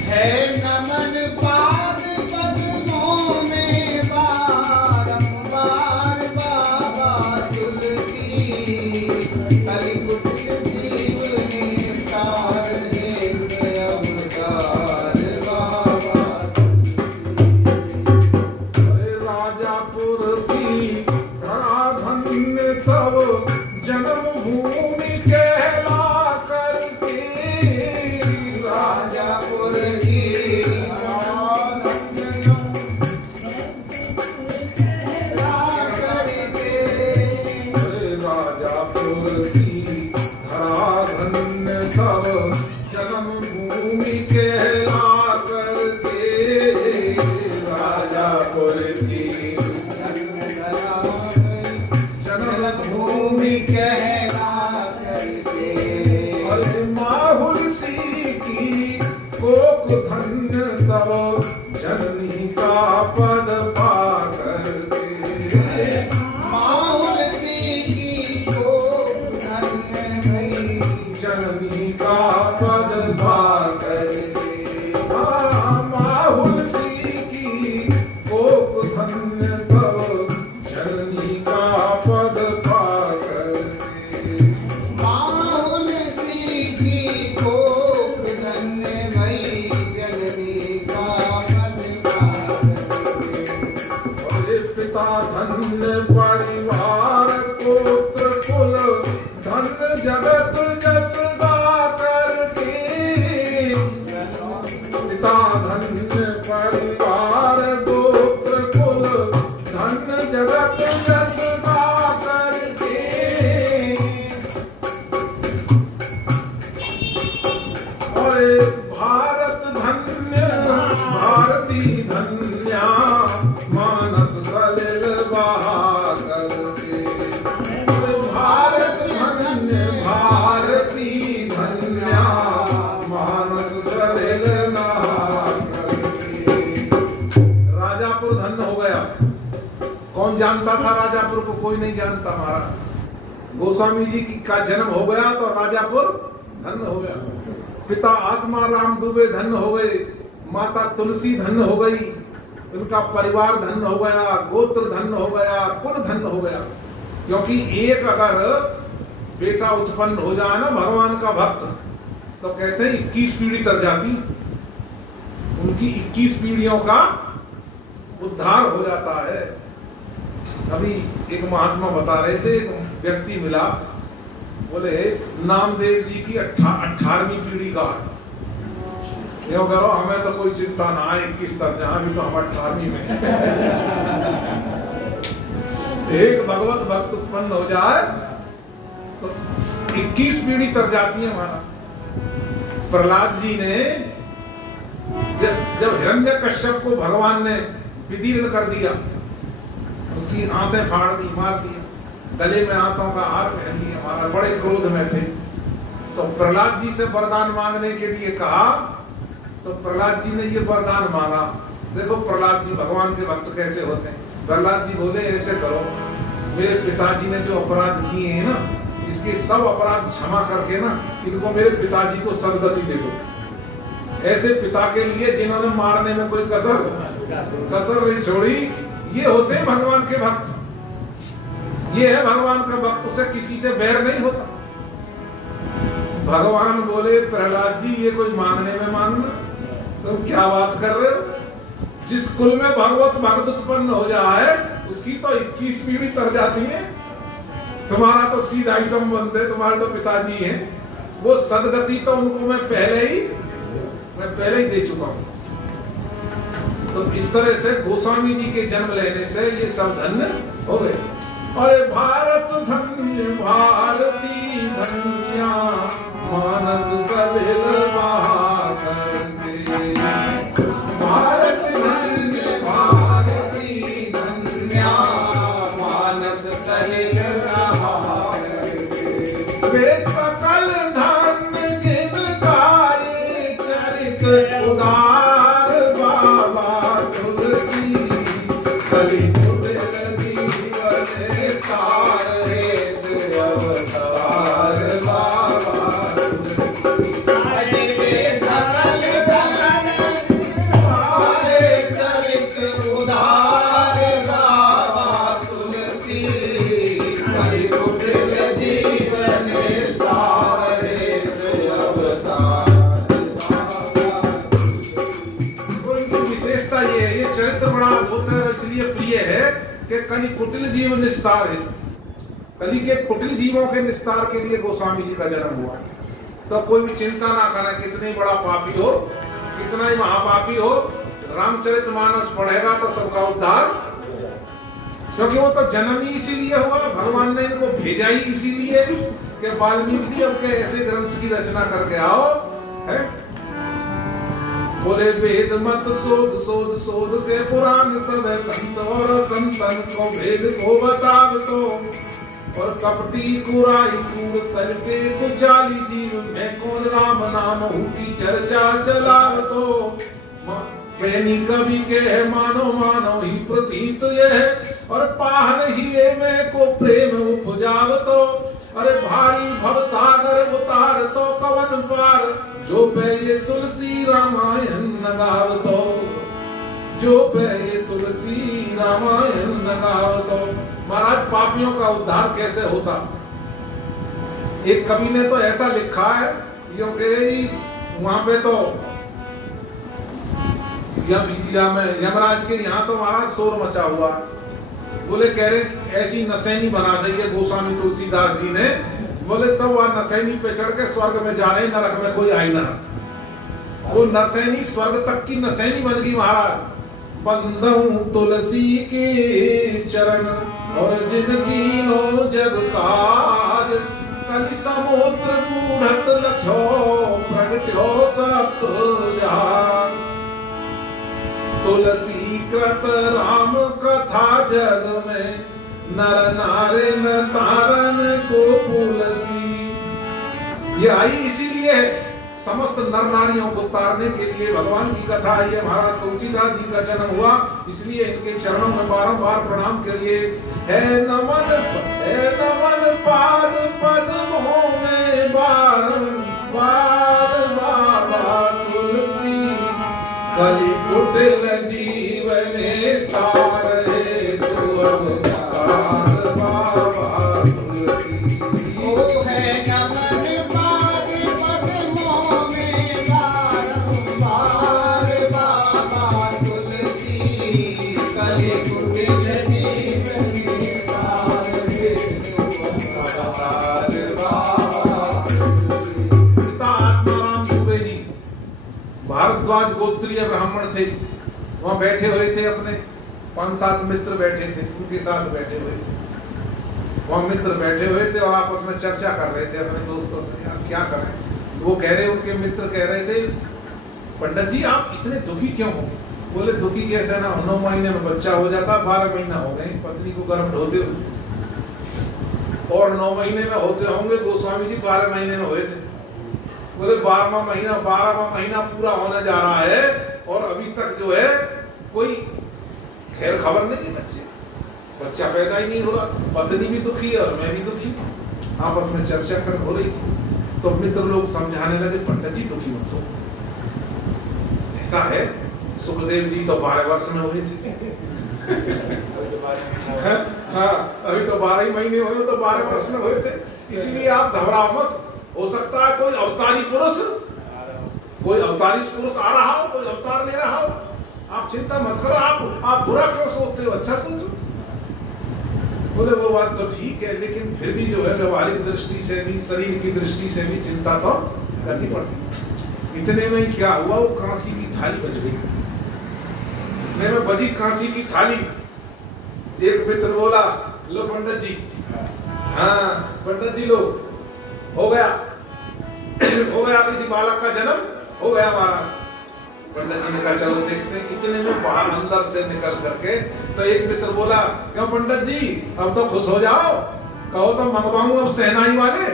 है नमन पाद पद्मों में बारंबार बाबा तुलसी कलिकुट जीवने काढ़े अवतार बाबा। राजापुर की धरा धन्य तब जन्मभूमि कहला करके। राजापुर की राजापुर की धरा धन्य तब जन्मभूमि कहला करके। राजापुर की जन्मभूमि कहला करके। अरे माहुलसी की कोक धन्य तब जननी का पद पा करके। माहुलसी की कोक धन्य भई जननी का पद पा करके। हाँ, माहुलसी की कोक धन्य तब जननी का पद पा करके। माहुलसी की कोक धन्य भई जननी का पद पा करके। अरे पिता धन्य परिवार पुत्र कुल धन्य जगत जस गा करके। पिता धन्य परिवार गोत्र कुल धन्य जगत जस गा करके। अरे भारत धन्य भारती धन्या मानस सलिल बहा करके। भारत धन्य भारती धन्या मानस सलिल नहा करके। राजापुर धन्य हो गया। कौन जानता था राजापुर को? कोई नहीं जानता। महाराज गोस्वामी जी का जन्म हो गया तो राजापुर धन्य हो गया। पिता आत्माराम दुबे धन्य हो गए। माता तुलसी धन्य हो गई। उनका परिवार धन्य हो गया। गोत्र धन्य हो गया। कुल धन्य हो गया। क्योंकि एक अगर बेटा उत्पन्न हो जाए ना भगवान का भक्त, तो कहते हैं 21 पीढ़ी तर जाती। उनकी 21 पीढ़ियों का उद्धार हो जाता है। अभी एक महात्मा बता रहे थे, एक व्यक्ति मिला, बोले नामदेव जी की 18वीं पीढ़ी का है। यो करो, हमें तो कोई चिंता ना है 21 तक, जहां भी तो हम 18वीं में एक भगवत भक्त उत्पन्न हो जाए तो 21 पीढ़ी तर जाती है। हमारा प्रहलाद जी ने जब हिरण्यकश्यप को भगवान ने विदीर्ण कर दिया, उसकी आंतें फाड़ दी, मार दिया, गले में आंतों का हार पहन लिया, हमारा बड़े क्रोध में थे। तो प्रहलाद जी से वरदान मांगने के लिए कहा, तो प्रहलाद जी ने ये वरदान मांगा। देखो प्रहलाद जी भगवान के भक्त कैसे होते हैं। प्रहलाद जी बोले ऐसे करो, मेरे पिताजी ने जो अपराध किए हैं ना, इसके सब अपराध क्षमा करके ना इनको मेरे पिताजी को सदगति दे दो। ऐसे पिता के लिए जिन्होंने मारने में कोई कसर नहीं छोड़ी, ये होते हैं भगवान के भक्त। ये है भगवान का भक्त, उसे किसी से बैर नहीं होता। भगवान बोले प्रहलाद जी ये कोई मांगने में मांगना, तुम क्या बात कर रहे हो? जिस कुल में भगवत भक्त उत्पन्न हो जाए उसकी तो 21 पीढ़ी तर जाती है। तुम्हारा तो सीधा ही संबंध है, तुम्हारे तो पिताजी हैं, वो सदगति तो उनको मैं पहले ही दे चुका हूं। तो इस तरह से गोस्वामी जी के जन्म लेने से ये सब धन्य हो गए। अरे भारत धन्य भारती धन्या मानस सलिल भारत धन्य भारती धन्या मानस सलिल वे सकल धन्य जिनका चरित उदार बाबा तुलसी कली कली कुटिल जीव निस्तार है। कली के कुटिल जीवों के निस्तार के लिए गोस्वामी जी का जन्म हुआ। तो कोई भी चिंता ना करे, कितना ही बड़ा पापी हो, कितना ही महापापी हो, रामचरितमानस पढ़ेगा तो सबका उद्धार, क्योंकि वो तो जन्म ही इसीलिए हुआ। भगवान ने इनको भेजा ही इसीलिए कि वाल्मीकि जी अब के ऐसे ग्रंथ की रचना करके आओ है। बोले वेद मत शोध शोध शोध के पुराण सब है, संत और संतन को वेद को बताव तो, और कपटी कुराई कूड़ करके कुचाली जीव में कौन राम नाम की चर्चा चलाव तो। प्रेमी कवि के है मानो मानो ही प्रतीत ये है, और पाहन ही में को प्रेम उपजाव तो। अरे भारी भव सागर उतार तो कवन पार, जो पे ये तुलसी रामायण नगाव तो, जो पे ये तुलसी रामायण नगाव तो। महाराज पापियों का उद्धार कैसे होता? एक कवि ने तो ऐसा लिखा है, वहां पे तो यमराज के यहाँ तो महाराज शोर मचा हुआ। बोले कह रहे ऐसी नसैनी बना दी है गोस्वामी तुलसीदास जी ने, बोले सब वहां नसैनी पे चढ़ के स्वर्ग में जा रहे, नरक में कोई आई ना। वो नसैनी स्वर्ग तक की नसैनी बन गई महाराज। बंदहूं तुलसी के चरण और जिनकी नो जग काज, कलि समुद्र बूढ़त लख्यो प्रगट्यो सप्त जहान। तुलसी कृत राम कथा जग में, नर नारिन तारन को तुलसी। ये आई इसीलिए समस्त नर नारियों को तारने के लिए भगवान की कथा आई है। महाराज तुलसीदास जी का जन्म हुआ, इसलिए इनके चरणों में बारंबार प्रणाम करिए। है नमन पाद पद्मों में बारंबार बाबा तुलसी, कलि कुटिल जीवने तारे तो अवतार बाबा तुलसी। ओ है नमन पाद पद्मों में बारंबार बाबा तुलसी, कलि कुटिल जीवने तारे तो अवतार बाबा तुलसी। आत्माराम दुबे जी भारद्वाज गोत्रीय ब्राह्मण थे, वहां बैठे हुए थे, अपने 5-7 मित्र बैठे थे, उनके साथ बैठे हुए थे। वहां मित्र बैठे हुए थे और आपस में चर्चा कर रहे थे अपने दोस्तों से, यार क्या करें। वो कह रहे, उनके मित्र कह रहे थे, पंडित जी आप इतने दुखी क्यों हो? बोले दुखी कैसे ना, 9 महीने में बच्चा हो जाता, 12 महीना हो गए पत्नी को गर्भ ढोते हुए, और 9 महीने में होते होंगे गोस्वामी जी 12 महीने में हुए थे। बोले 12वां महीना पूरा होने जा रहा है और अभी तक जो है कोई खैर खबर नहीं है, बच्चा पैदा ही नहीं हो रहा। पत्नी भी दुखी है और मैं भी दुखी। आपस में चर्चा कर हो रही थी, तो मित्र लोग समझाने लगे, पंडित जी दुखी मत हो, ऐसा है सुखदेव जी तो 12 वर्ष में हुए थे। हाँ, अभी तो 12 ही महीने हुए, तो 12 वर्ष में हुए थे, इसलिए आप घबराओ मत। हो सकता है कोई अवतारी पुरुष, कोई अवतारी पुरुष आ रहा हो, कोई अवतार ले रहा हो। आप चिंता मत करो, आप बुरा क्यों सोचते हो, अच्छा सोचो। बोले वो बात तो ठीक है, लेकिन फिर भी जो है व्यवहारिक दृष्टि से भी, शरीर की दृष्टि से भी चिंता तो करनी पड़ती। इतने में क्या हुआ, वो कांसी की थाली बज गई। इतने में बजी कांसी की थाली। एक मित्र बोला, लो पंडित जी, हाँ पंडित जी लो, हो गया किसी बालक का जन्म हो गया हमारा। पंडित जी ने कहा चलो देखते हैं। इतने में बाहर अंदर से निकल करके तो एक मित्र बोला, क्यों पंडित जी अब तो खुश हो जाओ, कहो तो मंगवाऊं अब सहनाई वाले,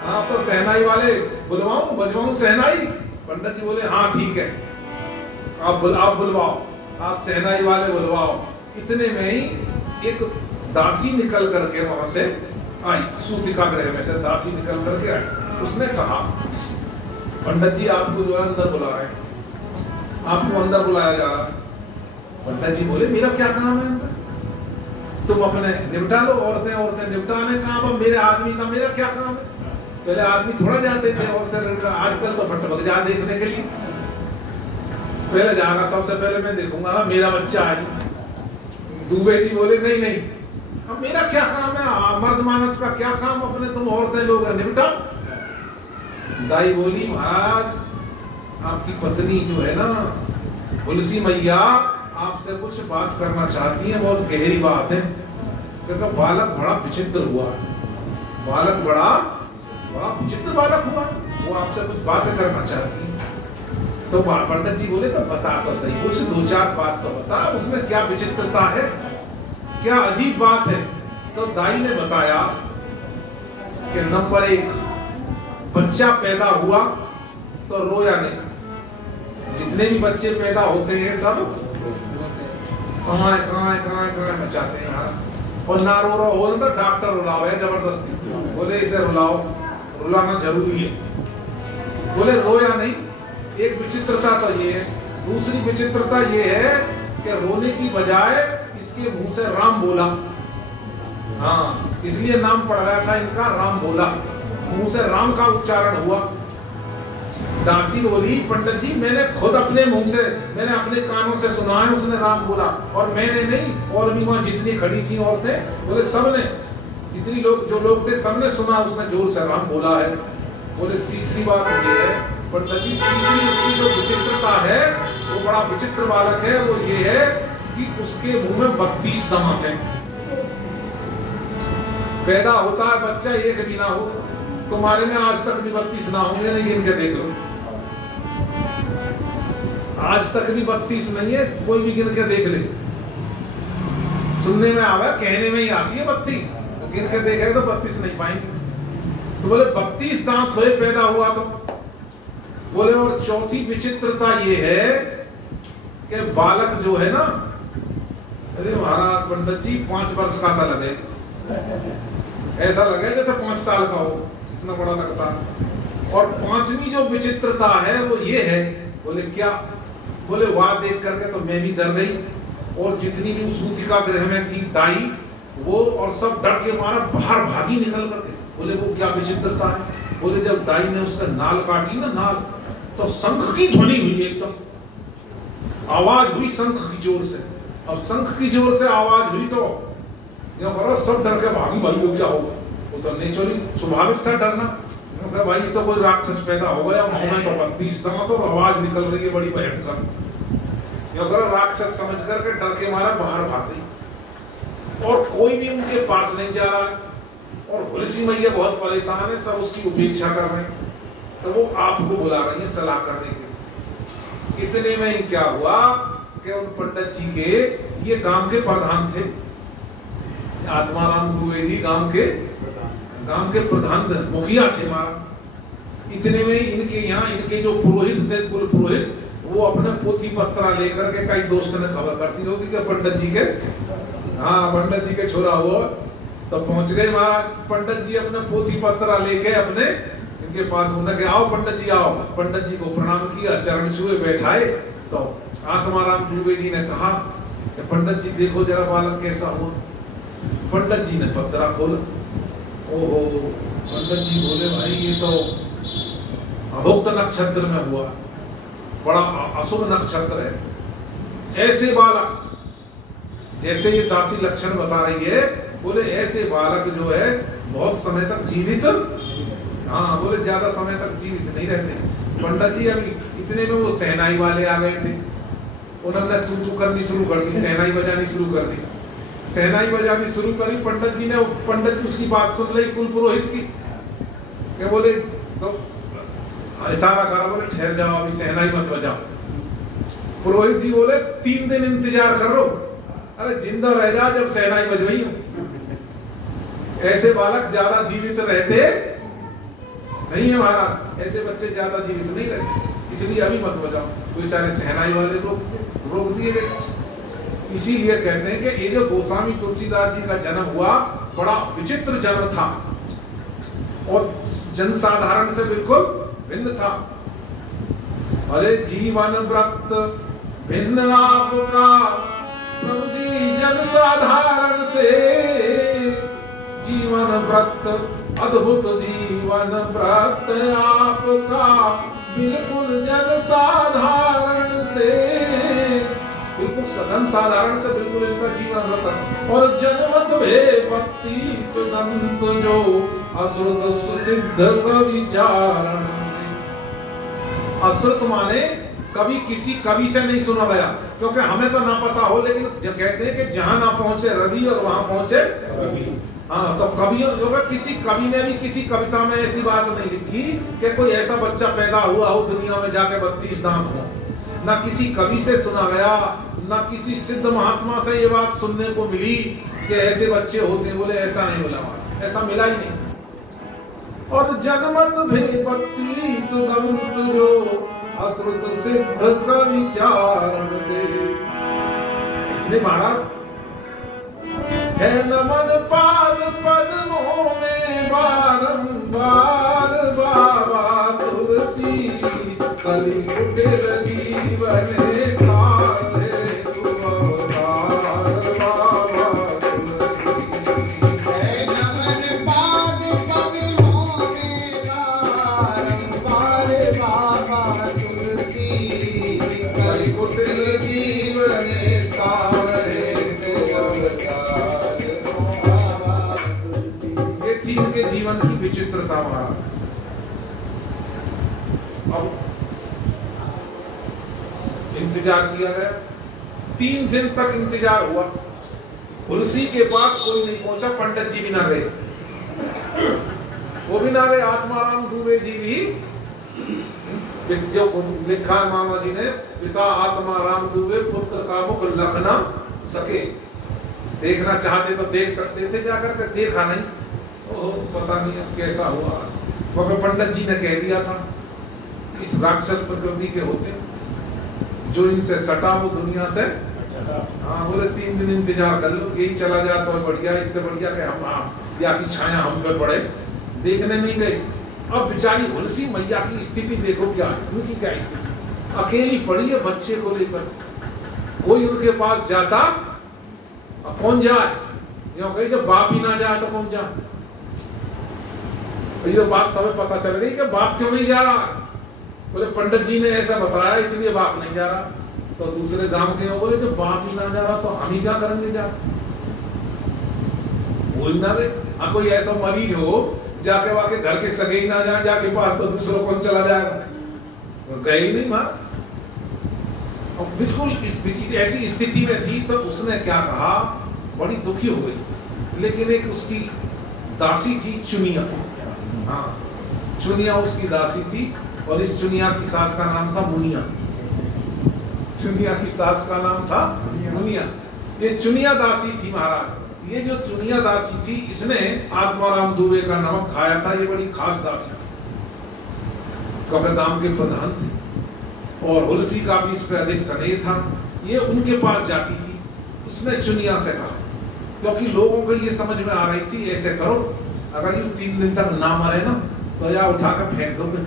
हाँ तो सहनाई वाले बुलवाऊं, बजवाऊं सहनाई। पंडित जी बोले हाँ ठीक है, आप बुलवाओ, आप सहनाई वाले बुलवाओ। इतने में ही एक दासी निकल करके वहां से आई, सूतिका गृह में से दासी निकल करके आई। उसने कहा पंडित जी आपको जो है अंदर बुला रहे हैं, आपको अंदर बुलाया जा रहा है। पंडित जी बोले मेरा क्या काम है अंदर, तुम अपने निपटा लो, औरतें निपटाने काम, अब मेरे आदमी का मेरा क्या काम है। पहले आदमी थोड़ा जाते थे औरतें, आजकल तो फट भग जा देखने के लिए। पहले जाएगा, सबसे पहले मैं देखूंगा मेरा बच्चा आज। दुबे जी बोले नहीं, अब मेरा क्या काम है, मर्द मानस का क्या काम, अपने तुम औरतें लोग निपटा। दाई बोली महाराज आपकी पत्नी जो है ना तुलसी मैया आपसे कुछ बात करना चाहती है, बहुत गहरी बात है। क्योंकि बालक बड़ा विचित्र हुआ, बालक बड़ा विचित्र बालक हुआ, वो आपसे कुछ बात करना चाहती है। तो पंडित जी बोले तो बता तो सही, कुछ दो चार बात तो बता, उसमें क्या विचित्रता है, क्या अजीब बात है। तो दाई ने बताया कि नंबर 1, बच्चा पैदा हुआ तो रोया नहीं। जितने भी बच्चे पैदा होते हैं सब कहाँ मचाते हैं यार, और ना रो हो तो डॉक्टर रुलाओ है जबरदस्ती, बोले इसे रुलाओ, रुलाना जरूरी है। बोले रोया नहीं। एक विचित्रता तो ये है। दूसरी विचित्रता ये है कि रोने की बजाय इसके मुंह से राम बोला, हाँ इसलिए नाम पड़ गया था इनका राम बोला, मुंह से राम का उच्चारण हुआ। दासी बोली पंडित जी मैंने खुद अपने मुंह से, मैंने अपने कानों से सुना है उसने राम बोला, और मैंने नहीं, और भी वहां जितनी खड़ी थी औरतें, बोले सबने, जितनी लोग जो लोग थे सबने सुना उसने जोर से राम बोला है। बोले तीसरी बात ये है पंडित जी, तीसरी उसकी जो विचित्रता है, वो बड़ा विचित्र बालक है, वो ये है कि उसके मुंह में 32 दांत हैं। पैदा होता है बच्चा एक भी ना हो, तुम्हारे में आज तक भी 32 ना होंगे, नहीं गिन के देख लो, आज तक भी 32 नहीं है, कोई भी गिन के देख ले। सुनने में आवा, कहने में ही आती है 32, तो गिन के देखेगा तो 32 नहीं पाएंगे। तो बोले 32 दांत हुए पैदा हुआ तो। बोले और चौथी विचित्रता ये है कि बालक जो है ना, अरे महाराज पंडित जी 5 वर्ष का सा लगे, ऐसा लगे जैसे 5 साल का हो, इतना बड़ा लगता है। और 5वीं जो विचित्रता है वो ये है, बोले क्या, बोले वहां देख करके तो मैं भी डर गई, और जितनी भी सूतिका गृह में थी दाई वो, और सब डर के मारा बाहर भागी निकल करके। बोले वो क्या विचित्रता है, बोले जब दाई ने उसका नाल काटी ना, नाल, तो शंख की ध्वनि हुई, एकदम आवाज हुई शंख की जोर से। अब शंख की जोर से आवाज हुई तो सब डर के भागी, भाई वो क्या होगा, वो तो नेचुरली स्वाभाविक था डरना। भाई तो कोई राक्षस पैदा हो गया, मुंह में तो 32 दांत और आवाज निकल रही है बड़ी भयंकर। राक्षस समझ करके डर के मारा बाहर भाग गई, और कोई भी उनके पास नहीं जा रहा है, और तुलसी मैया बहुत परेशान है, सब उसकी उपेक्षा कर रहे हैं। तो वो आपको बुला रही है सलाह करने के। इतने में क्या हुआ कि उन पंडित जी के, ये गांव के प्रधान थे, आत्माराम दुबे जी गांव के प्रधान मुखिया थे महाराज। इतने में इनके यहाँ इनके जो पुरोहित थे, कुल पुरोहित, वो अपने पोथी पत्रा लेकर के, कई दोस्त ने खबर करती होगी कि पंडित जी के, हाँ पंडित जी के छोरा हुआ, तो पहुंच गए महाराज। पंडित जी अपने पोथी पत्रा लेके अपने इनके पास, उन्होंने आओ पंडित जी आओ। पंडित जी को प्रणाम किया, चरण छुए, बैठाए। तो आत्माराम दुबे जी ने कहा कि पंडित जी देखो जरा बालक कैसा हुआ। पंडित जी ने पत्रा खोला, ओहो पंडित जी बोले भाई ये तो अभुक्त नक्षत्र में हुआ, बड़ा अशुभ नक्षत्र है। ऐसे बालक, जैसे ये दासी लक्षण बता रही है, बोले ऐसे बालक जो है बहुत समय तक जीवित, हाँ बोले ज्यादा समय तक जीवित नहीं रहते। पंडित जी अभी इतने में वो सहनाई वाले आ गए थे, उन्होंने तू करनी शुरू कर दी, सहनाई बजानी शुरू कर दी। सहनाई बजानी शुरू करी, पंडित जी ने, पंडित जी उसकी बात सुन ली कुल पुरोहित की, क्या बोले तो इशारा करा, बोले ठहर जाओ अभी सहनाई मत बजाओ। पुरोहित जी बोले 3 दिन इंतजार करो, अरे जिंदा रह जा जब सहनाई बज रही हो। ऐसे बालक ज्यादा जीवित रहते नहीं है महाराज, ऐसे बच्चे ज्यादा जीवित नहीं रहते, इसलिए अभी मत बजाओ। बेचारे सहनाई वाले लोग रोक दिए गए। इसीलिए कहते हैं कि ये जो गोस्वामी तुलसीदास जी का जन्म हुआ बड़ा विचित्र जन्म था और जनसाधारण से बिल्कुल भिन्न था। अरे जीवन व्रत भिन्न आपका प्रभु जी जनसाधारण से, जीवन व्रत अद्भुत जीवन व्रत आपका बिल्कुल जनसाधारण से, बिल्कुल जनसाधारण से बिल्कुल इनका जीवन व्रत। और जनमत भक्ति सुदंत जो अश्रुत सुसिद्ध कविचारण से। अश्रुत माने कभी किसी कवि से नहीं सुना गया, क्योंकि हमें तो ना पता हो, लेकिन जो कहते हैं कि जहां ना पहुंचे रवि और वहां पहुंचे रवि। हाँ, तो कवियों, किसी कवि ने भी किसी कविता में ऐसी बात नहीं लिखी कि कोई ऐसा बच्चा पैदा हुआ हो दुनिया में जाके 32 दांत हो। ना किसी कवि से सुना गया, ना किसी सिद्ध महात्मा से ये बात सुनने को मिली कि ऐसे बच्चे होते हैं। बोले ऐसा नहीं मिला, ऐसा मिला ही नहीं। और जनमत भक्ति सुदंत जो अश्रुत सिद्ध कविचारण से। महाराज है नमन पाद पद्मों में बारंबार बाबा तुलसी, कली कुटिल जीवन सारे तुम्हार बाबा तुलसी। है नमन पाद पद्मों में बारंबार बाबा तुलसी, कली कुटिल जीवन सारे के जीवन की विचित्रता महाराज। अब इंतजार किया गया, 3 दिन तक इंतजार हुआ, तुलसी के पास कोई नहीं पहुंचा। पंडित जी भी ना गए, वो भी ना गए, आत्माराम दुबे जी भी, जो लिखा मामा जी ने, पिता आत्माराम दुबे पुत्र का मुख लख ना सके। देखना चाहते तो देख सकते थे, जाकर के देखा नहीं। पता नहीं कैसा हुआ, मगर पंडित जी ने कह दिया था इस राक्षस प्रकृति के होते, जो इनसे सटा वो दुनिया से। हाँ, बोले 3 दिन इंतजार कर लो, यही चला जाए तो बढ़िया, इससे बढ़िया कि हम या की छाया हम पे पड़े। देखने नहीं गए। अब बेचारी तुलसी मैया की स्थिति देखो क्या है, उनकी क्या स्थिति, अकेली पड़ी है बच्चे को लेकर, कोई उनके पास जाता अब कौन जाए, कहीं जब बाप ही ना जाए तो कौन जाए। ये बात समय पता चल गई कि बाप क्यों नहीं जा रहा। बोले पंडित जी ने ऐसा बताया इसलिए बाप नहीं जा रहा। तो दूसरे गांव के बोले जब बाप ही ना जा रहा तो हम ही क्या करेंगे जा। वो ना दे, कोई ऐसा मरीज हो जाके वाके घर के सगे ही ना जाए, जाके पास तो दूसरों कौन चला जाएगा, गए ही नहीं मां। और बिल्कुल इस ऐसी स्थिति में थी तो उसने क्या कहा, बड़ी दुखी हो गई। लेकिन एक उसकी दासी थी, चुनिया थी। हाँ, चुनिया उसकी दासी थी और इस चुनिया की सास का नाम था मुनिया। चुनिया की सास का नाम था मुनिया। ये चुनिया दासी थी महाराज। ये जो चुनिया दासी थी इसने आत्माराम दुबे का नमक खाया था। ये बड़ी खास दासी थी, कफरदाम के प्रधान थे और हुलसी का भी इस पर अधिक स्नेह था। ये उनके पास जाती थी। उसने चुनिया से कहा, क्योंकि लोगों को ये समझ में आ रही थी ऐसे करो, अगर ये 3 दिन तक ना मरे ना तो या उठा कर फेंक दोगे,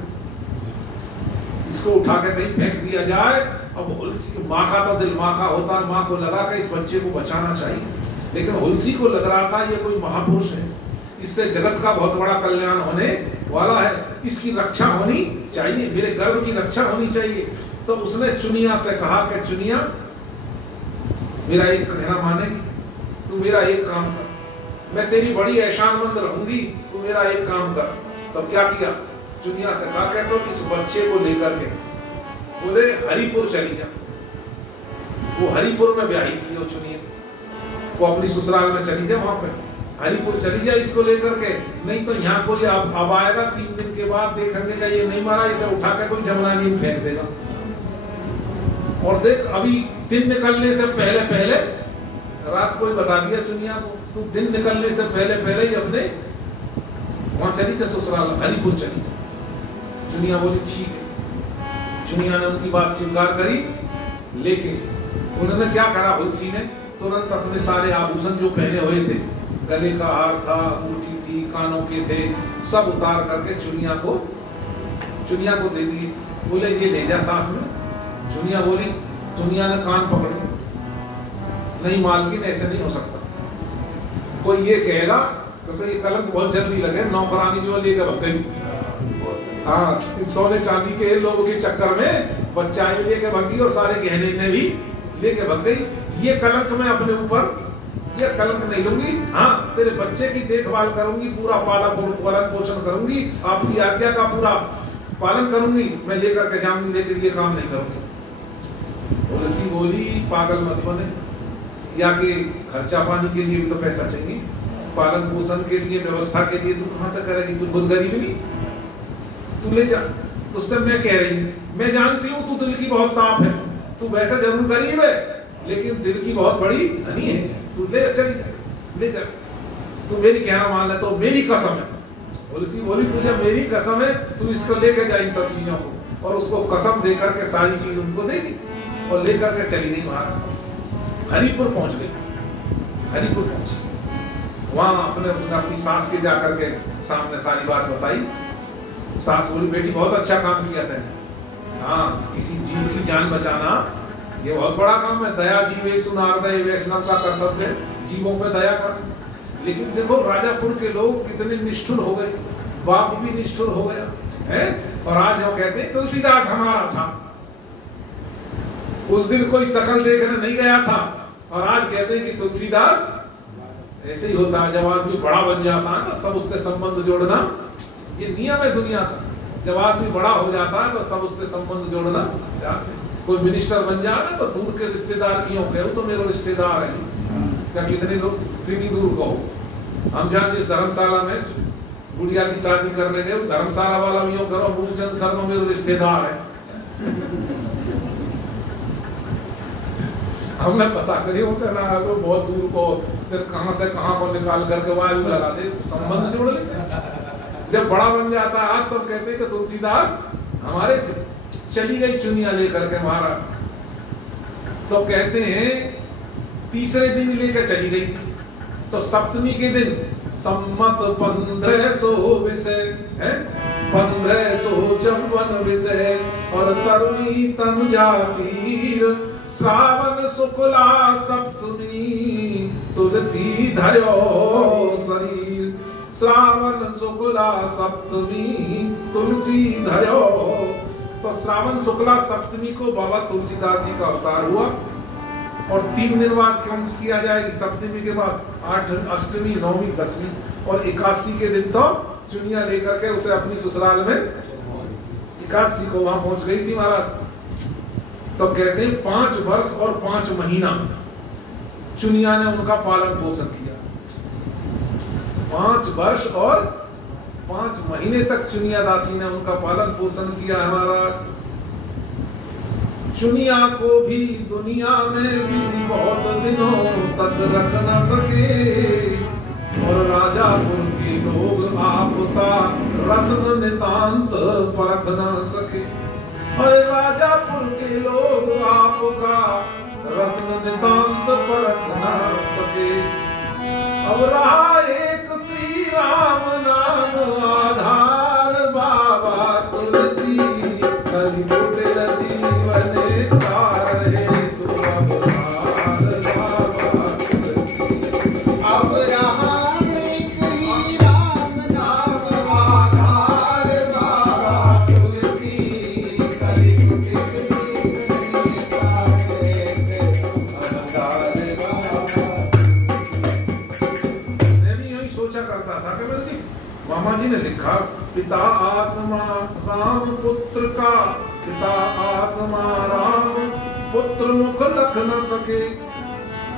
इसको उठा के कहीं फेंक दिया जाए। अब हुलसी, माँ का तो दिल माँ का होता है, माँ को लगा कि इस बच्चे को बचाना चाहिए, लेकिन हुलसी को लग रहा था ये कोई महापुरुष है, इससे जगत का बहुत बड़ा कल्याण होने वाला है, इसकी रक्षा होनी चाहिए, मेरे गर्भ की रक्षा होनी चाहिए। तो उसने चुनिया से कहा कि चुनिया मेरा एक कहना मानेगी, तू मेरा एक काम कर, मैं तेरी बड़ी एहसानमंद रहूंगी, तू मेरा एक काम कर। तो क्या किया, चुनिया से कहा कि तो इस बच्चे को लेकर के बोले हरिपुर चली जा। वो हरिपुर में ब्याही थी वो चुनिया, वो अपनी ससुराल में चली जा, वहां पे हरिपुर चली जा इसको लेकर के, नहीं तो यहाँ कोई अब आएगा 3 दिन के बाद देखेंगे का ये नहीं मारा, इसे उठा के कोई जमुना जी में फेंक देगा। और देख अभी दिन निकलने से पहले पहले, रात को ही बता दिया चुनिया को, तू दिन निकलने से पहले पहले ही अपने वहां चली जा ससुराल, हरिपुर चली जा। चुनिया बोली ठीक है। चुनिया ने उनकी बात स्वीकार करी, लेकिन उन्होंने क्या करा, हुलसी ने तुरंत अपने सारे आभूषण जो पहने हुए थे, गले का हार था, अंगूठी थी, कानों के थे, सब उतार करके चुनिया को दे दिए। बोले ये ले जा साथ में। चुनिया बोली, चुनिया ने कान पकड़े, नहीं मालकिन ऐसे नहीं हो सकता, कोई ये कहेगा क्योंकि ये कलंक बहुत जल्दी लगे, नौकरानी जो लेकर भग गई। हाँ, सोने चांदी के लोगों के चक्कर में बच्चा लेके भग गई और सारे गहने ने भी लेके भग गई। ये कलंक मैं अपने ऊपर, ये कलंक नहीं लूंगी। हाँ, तेरे बच्चे की देखभाल करूंगी, पूरा पालन पोषण करूंगी, आपकी आज्ञा का पूरा पालन करूंगी, मैं लेकर के जाऊंगी, लेकिन ये काम नहीं करूंगी। तुलसी बोली पागल मत बने, या कि खर्चा पानी के लिए भी तो पैसा चाहिए, पालन पोषण के लिए, व्यवस्था के लिए तू कहां से करेगी, तू खुद गरीब नहीं, तू ले जा। तुझसे मैं कह रही हूँ, मैं जानती हूँ तू दिल की बहुत साफ है, तू वैसे जरूर गरीब है लेकिन दिल की बहुत बड़ी धनी है, तू ले चली जा, ले जा, तू मेरी कहना मान ले, तो मेरी कसम है। तुलसी बोली तुझे मेरी कसम है, तू इसको लेके जा इन सब चीजों को, और उसको कसम देकर के सारी चीज उनको दे दी और लेकर के चली गई बाहर। हरिपुर पहुंच गई, हरिपुर पहुंची, वहां अपने अपनी सास के जाकर के सामने सारी बात बताई। सास बोली बेटी बहुत अच्छा काम किया तैने, हाँ किसी जीव की जान बचाना ये बहुत बड़ा काम है, दया जीवेषु नारदय वैष्णव का कर्तव्य है, जीवों पे दया कर। लेकिन देखो राजापुर के लोग कितने निष्ठुर हो गए, बाप भी निष्ठुर हो गया है, और आज हम कहते हैं तुलसीदास हमारा था, उस दिन कोई शकल देखने नहीं गया था, और आज कहते हैं कि तुलसीदास ऐसे ही होता है, जब आदमी बड़ा बन जाता है ना, सब उससे संबंध जोड़ना ये नियम है दुनिया का। जब आदमी बड़ा हो जाता है तो सब उससे संबंध जोड़ना चाहते हैं। कोई मिनिस्टर बन जाए ना तो दूर के रिश्तेदार यूं कहो तो मेरे रिश्तेदार है, क्या कितनी दूर कहो। हम जहाँ जिस धर्मशाला में गुड़िया की शादी करने गए, धर्मशाला वाला यूं करो मूलचंद शर्मा मेरे रिश्तेदार है। हमने पता करी होता ना, तो बहुत दूर को फिर कहां से कहां को निकाल करके वायु लगा दे, संबंध जोड़ ले। जब बड़ा बन जाता है, आज सब कहते हैं कि तुलसीदास हमारे थे। चली गई चुनिया लेकर के महाराज, तो कहते हैं तीसरे दिन लेकर चली गई थी, तो सप्तमी के दिन सम्मत 1500 विषय है, 1554 विषय, और तरुणी तनुजा तीर, श्रावण शुक्ला सप्तमी, तुलसी धर्यो शरीर, श्रावण शुक्ला सप्तमी, तुलसी धर्यो। तो श्रावण शुक्ला सप्तमी को बाबा तुलसीदास जी का अवतार हुआ, और 3 दिन बाद कंस किया जाएगी, सप्तमी के बाद 8 अष्टमी, 9वीं, 10वीं, और 81 के दिन तो चुनिया लेकर के उसे अपनी ससुराल में 81 को वहां पहुंच गई थी महाराज। तो कहते हैं 5 वर्ष और 5 महीना चुनिया ने उनका पालन पोषण किया। 5 वर्ष और 5 महीने तक चुनिया दासी ने उनका पालन पोषण किया हमारा। चुनिया को भी दुनिया में विधि बहुत दिनों तक रख न सके, और राजापुर के लोग आपसा रत्न नितांत परख न सके। अरे राजापुर के लोग आपसा रत्न नितांत परख न सके। अब रहा एक श्री राम नाम आधार, बाबा तुलसी करी कुटिल जीवन सार है तू अवतार, बाबा तुलसी। अब रहा एक ही राम लिखा, पिता आत्मा राम पुत्र का, पिता आत्मा राम पुत्र मुख लख न सके,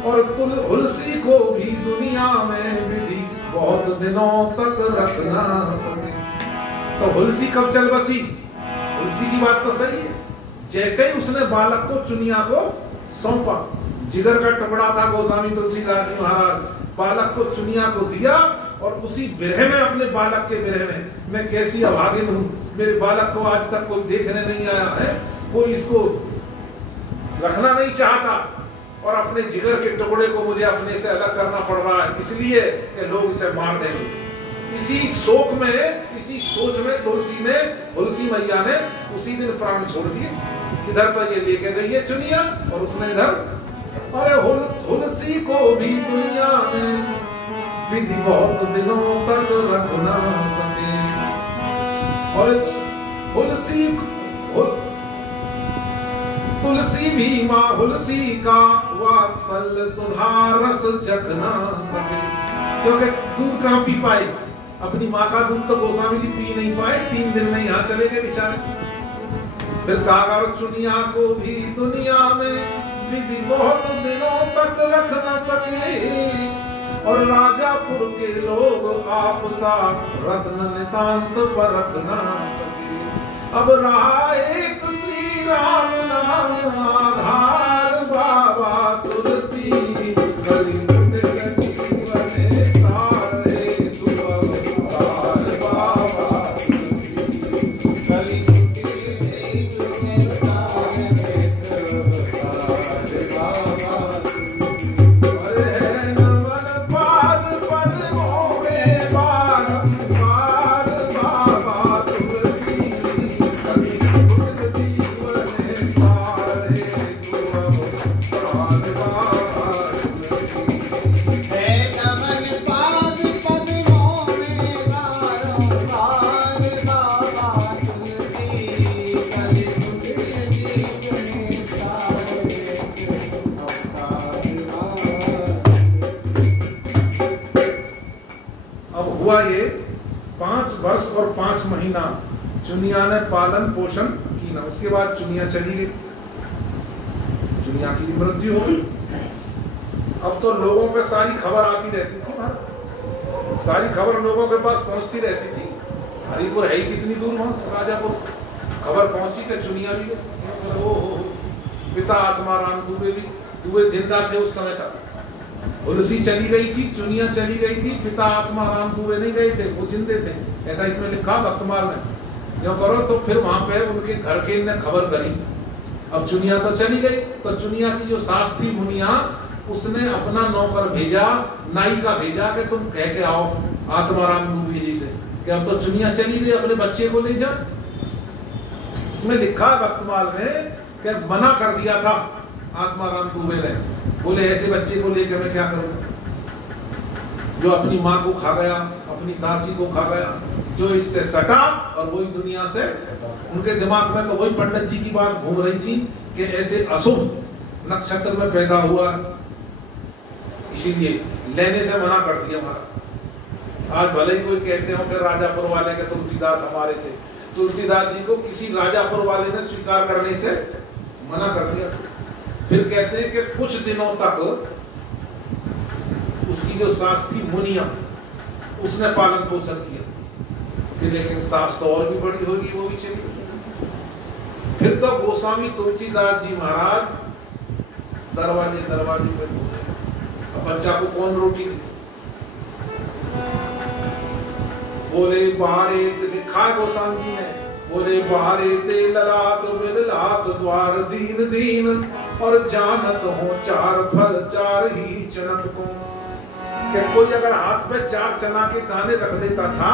और तुलसी को भी दुनिया में विधि बहुत दिनों तक रख न सके। तो तुलसी कब चल बसी? तुलसी की बात तो सही है। जैसे ही उसने बालक को चुनिया को सौंपा, जिगर का टुकड़ा था गोस्वामी तुलसीदास जी महाराज, बालक को चुनिया को दिया, और उसी बिरह में, अपने बालक के बिरह में, मैं कैसी अभागिन हूं, मेरे बालक को आज तक कोई देखने नहीं आया है, कोई इसको रखना नहीं चाहता, और अपने जिगर के टुकड़े को मुझे अपने से अलग करना पड़ रहा है, इसलिए कि लोग इसे मार देंगे। इसी शोक में, इसी सोच में तुलसी मैया ने उसी दिन प्राण छोड़ दिए। इधर तो ये लेके गई है चुनिया, और उसने इधर, अरे तुलसी को भी दुनिया में विधि बहुत दिनों तक रख ना सके, और तुलसी भी माँ तुलसी का वात्सल्य सुधा रस चख ना सके, क्योंकि दूध कहाँ पी पाए, अपनी माँ का दूध तो गोस्वामी जी पी नहीं पाए, 3 दिन में यहाँ चले गए बेचारे। फिर कहा, चुनिया को भी दुनिया में विधि बहुत दिनों तक रख न सके, और राजापुर के लोग आपसा रत्न नितांत परख ना सके। अब रहा एक श्री राम नाम आधार, बाबा तुलसी कलियुग जीवन सारे सुअवतार, बाबा तुलसी कलियुग हुआ ये 5 वर्ष और 5 महीना चुनिया ने पालन पोषण की ना। उसके बाद चुनिया चली गई, चुनिया की मृत्यु हो गई। अब तो लोगों पे सारी खबर आती रहती थी, सारी खबर लोगों के पास पहुंचती रहती थी। हरिपुर है ही कितनी दूर, वहां राजापुर से खबर पहुंची कि चुनिया भी गई। ओ पिता आत्मा राम दुबे जिंदा थे उस समय तक। तुलसी चली गई थी, चुनिया चली गई थी, पिता आत्मा राम दुबे नहीं गए थे, वो जिंदे थे, ऐसा इसमें लिखा भक्तमाल में। जो करो तो फिर वहां पे उनके घर के ने खबर करी। अब चुनिया तो चली गई, तो चुनिया की जो सास थी मुनिया, उसने अपना नौकर भेजा, नायिका भेजा कि तुम कह के आओ आत्माराम दुबे जी से कि अब तो चुनिया चली गई, अपने बच्चे को ले जा। इसमें लिखा भक्तमाल में कि मना कर दिया था आत्माराम दुबे ने, बोले ऐसे बच्चे को लेकर मैं क्या करूं, जो अपनी माँ को खा गया, अपनी दासी को खा गया, जो इससे सटा और वही दुनिया से। उनके दिमाग में तो वही पंडित जी की बात घूम रही थी कि ऐसे अशुभ नक्षत्र में पैदा हुआ, इसीलिए लेने से मना कर दिया हमारा। आज भले ही कोई कहते हो कि राजापुर वाले के तुलसीदास हमारे थे, तुलसीदास जी को किसी राजापुर वाले ने स्वीकार करने से मना कर दिया। फिर कहते हैं कि कुछ दिनों तक उसकी जो सास थी मुनिया, उसने पालन पोषण किया। फिर लेकिन सास तो और भी बड़ी होगी, वो भी चली गई। फिर तो गोस्वामी तुलसीदास जी महाराज दरवाजे पे घूमे। अब बच्चा को कौन रोटी दे? बोले बारे, लिखा है गोस्वामी जी ने, बोले बारे ते ललाट बिललाट द्वार दीन दीन, और जानत हो 4 फल 4 ही चनक को। कि कोई अगर हाथ पे 4 चना के दाने रख देता था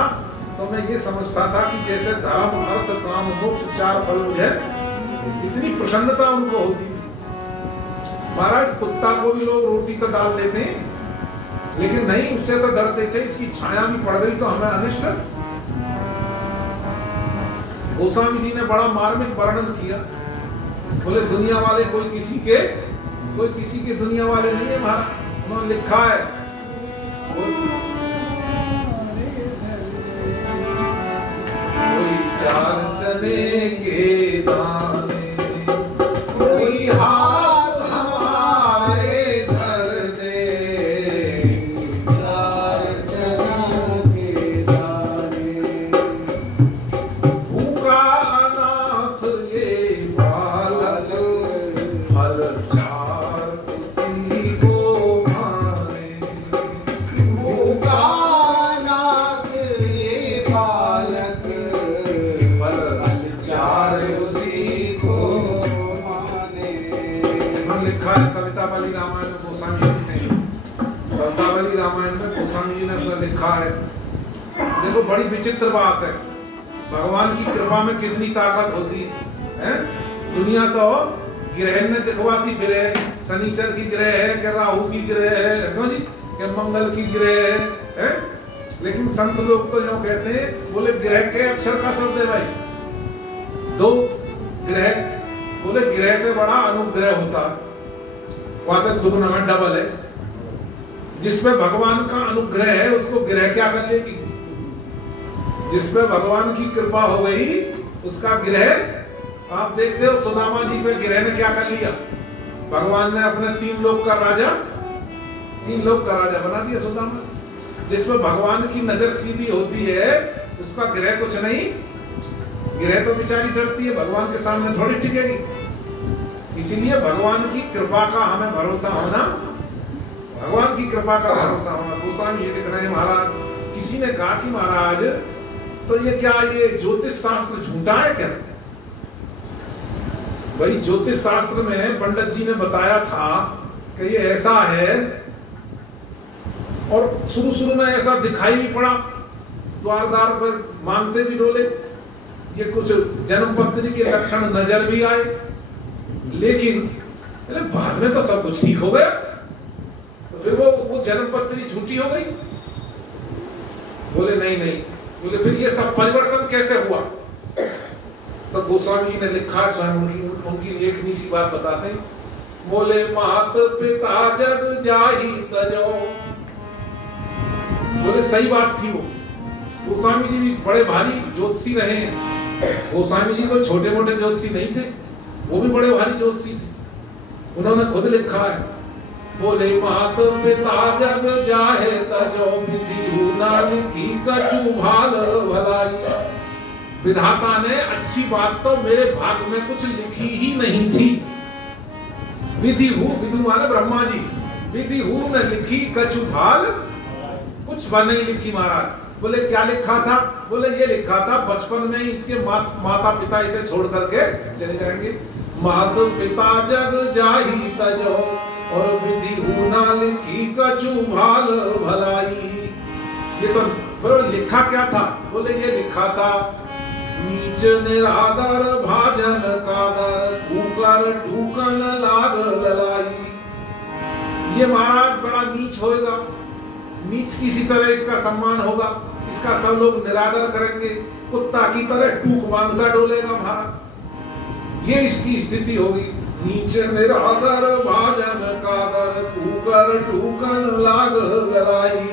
तो मैं ये समझता था कि जैसे धर्म अर्थ काम मोक्ष 4 फल मुझे, इतनी प्रसन्नता उनको होती थी। महाराज कुत्ता को भी लोग रोटी तो डाल देते, लेकिन नहीं, उससे तो डरते थे इसकी छाया भी पड़ गई तो हमें अनिष्ट। गोस्वामी जी ने बड़ा मार्मिक वर्णन किया, बोले दुनिया वाले कोई किसी के दुनिया वाले नहीं है महाराज। उन्होंने लिखा है चार चने के दाने, कोई हाथ हमारे धर दे, चार चना के दाने। भूखा अनाथ ये बालक, फल चार उसी को माने। भूखा नाथ ये बालक, फल चार उसी को माने। हम लिखा है कवितावली रामायण में गोस्वामी जी ने, कवितावली रामायण में गोस्वामी जी ने अपना लिखा है। देखो बड़ी विचित्र बात है, भगवान की कृपा में कितनी ताकत होती है। दुनिया तो ग्रह ने दिखवाती फिरे, शनिचर की ग्रह है कि राहु की ग्रह है, क्यों जी, कि मंगल की ग्रह है। लेकिन संत लोग तो जो कहते हैं, बोले ग्रह के अक्षर का शब्द है भाई, दो ग्रह, बोले ग्रह से बड़ा अनुग्रह होता है, वहां से दुगना में डबल है। जिसपे भगवान का अनुग्रह है उसको ग्रह क्या कर लेगी, जिसपे भगवान की कृपा हो गई उसका ग्रह, आप देखते हो सुदामा जी पे ग्रह ने क्या कर लिया, भगवान ने अपने 3 लोक का राजा बना दिया सुदामा। जिसपे भगवान की नजर सीधी होती है उसका ग्रह कुछ नहीं, ग्रह तो बेचारी डरती है, भगवान के सामने थोड़ी टिकेगी। इसीलिए भगवान की कृपा का हमें भरोसा होना, भगवान की कृपा का भरोसा होना। गोस्वामी ये लिख रहे हैं महाराज, किसी ने कहा कि महाराज तो ये क्या, ये ज्योतिष शास्त्र झूठा है क्या? भाई ज्योतिष शास्त्र में पंडित जी ने बताया था कि ये ऐसा है, और शुरू में ऐसा दिखाई भी पड़ा, द्वार द्वार पर मांगते भी डोले, ये कुछ जन्मपत्री के लक्षण नजर भी आए, लेकिन बाद में तो सब कुछ ठीक हो गया। तो फिर वो जन्मपत्री झूठी हो गई। बोले नहीं, बोले फिर ये सब परिवर्तन कैसे हुआ? तो गोस्वामी जी ने लिखा, स्वयं उनकी लेखनी सी बात बताते हैं। बोले मात पिता जग जाहि तजो, बोले सही बात थी वो। गोस्वामी जी भी बड़े भारी ज्योतिषी रहे हैं। गोस्वामी जी कोई छोटे मोटे ज्योतिषी नहीं थे, वो भी बड़े भारी ज्योतिषी थे। उन्होंने खुद लिखा है, बोले मात पिता जग जाहे तजो, विधि ना लिखी कछु भाल भलाई। विधाता ने अच्छी बात तो मेरे भाग में कुछ लिखी ही नहीं थी। विधि विधु माने ब्रह्मा जी, विधि ने लिखी कछु भाल, कुछ नहीं लिखी महाराज। बोले क्या लिखा था? बोले ये लिखा था बचपन में इसके माता पिता इसे छोड़ करके चले जाएंगे। मात पिता जग जाहि तजो, और विधि ना लिखी कछु भाल भलाई। ये तो लिखा क्या था? बोले ये लिखा था नीच निरादर भाजन कादर, ठूकर ठूकन लाग ललाई। ये महाराज बड़ा नीच होएगा, नीच किसी तरह इसका सम्मान होगा, इसका सब लोग निरादर करेंगे, कुत्ता की तरह टूक बांधता डोलेगा महाराज, ये इसकी स्थिति होगी। नीच निरादर भाजन कादर, ठूकर ठूकन लाग ललाई।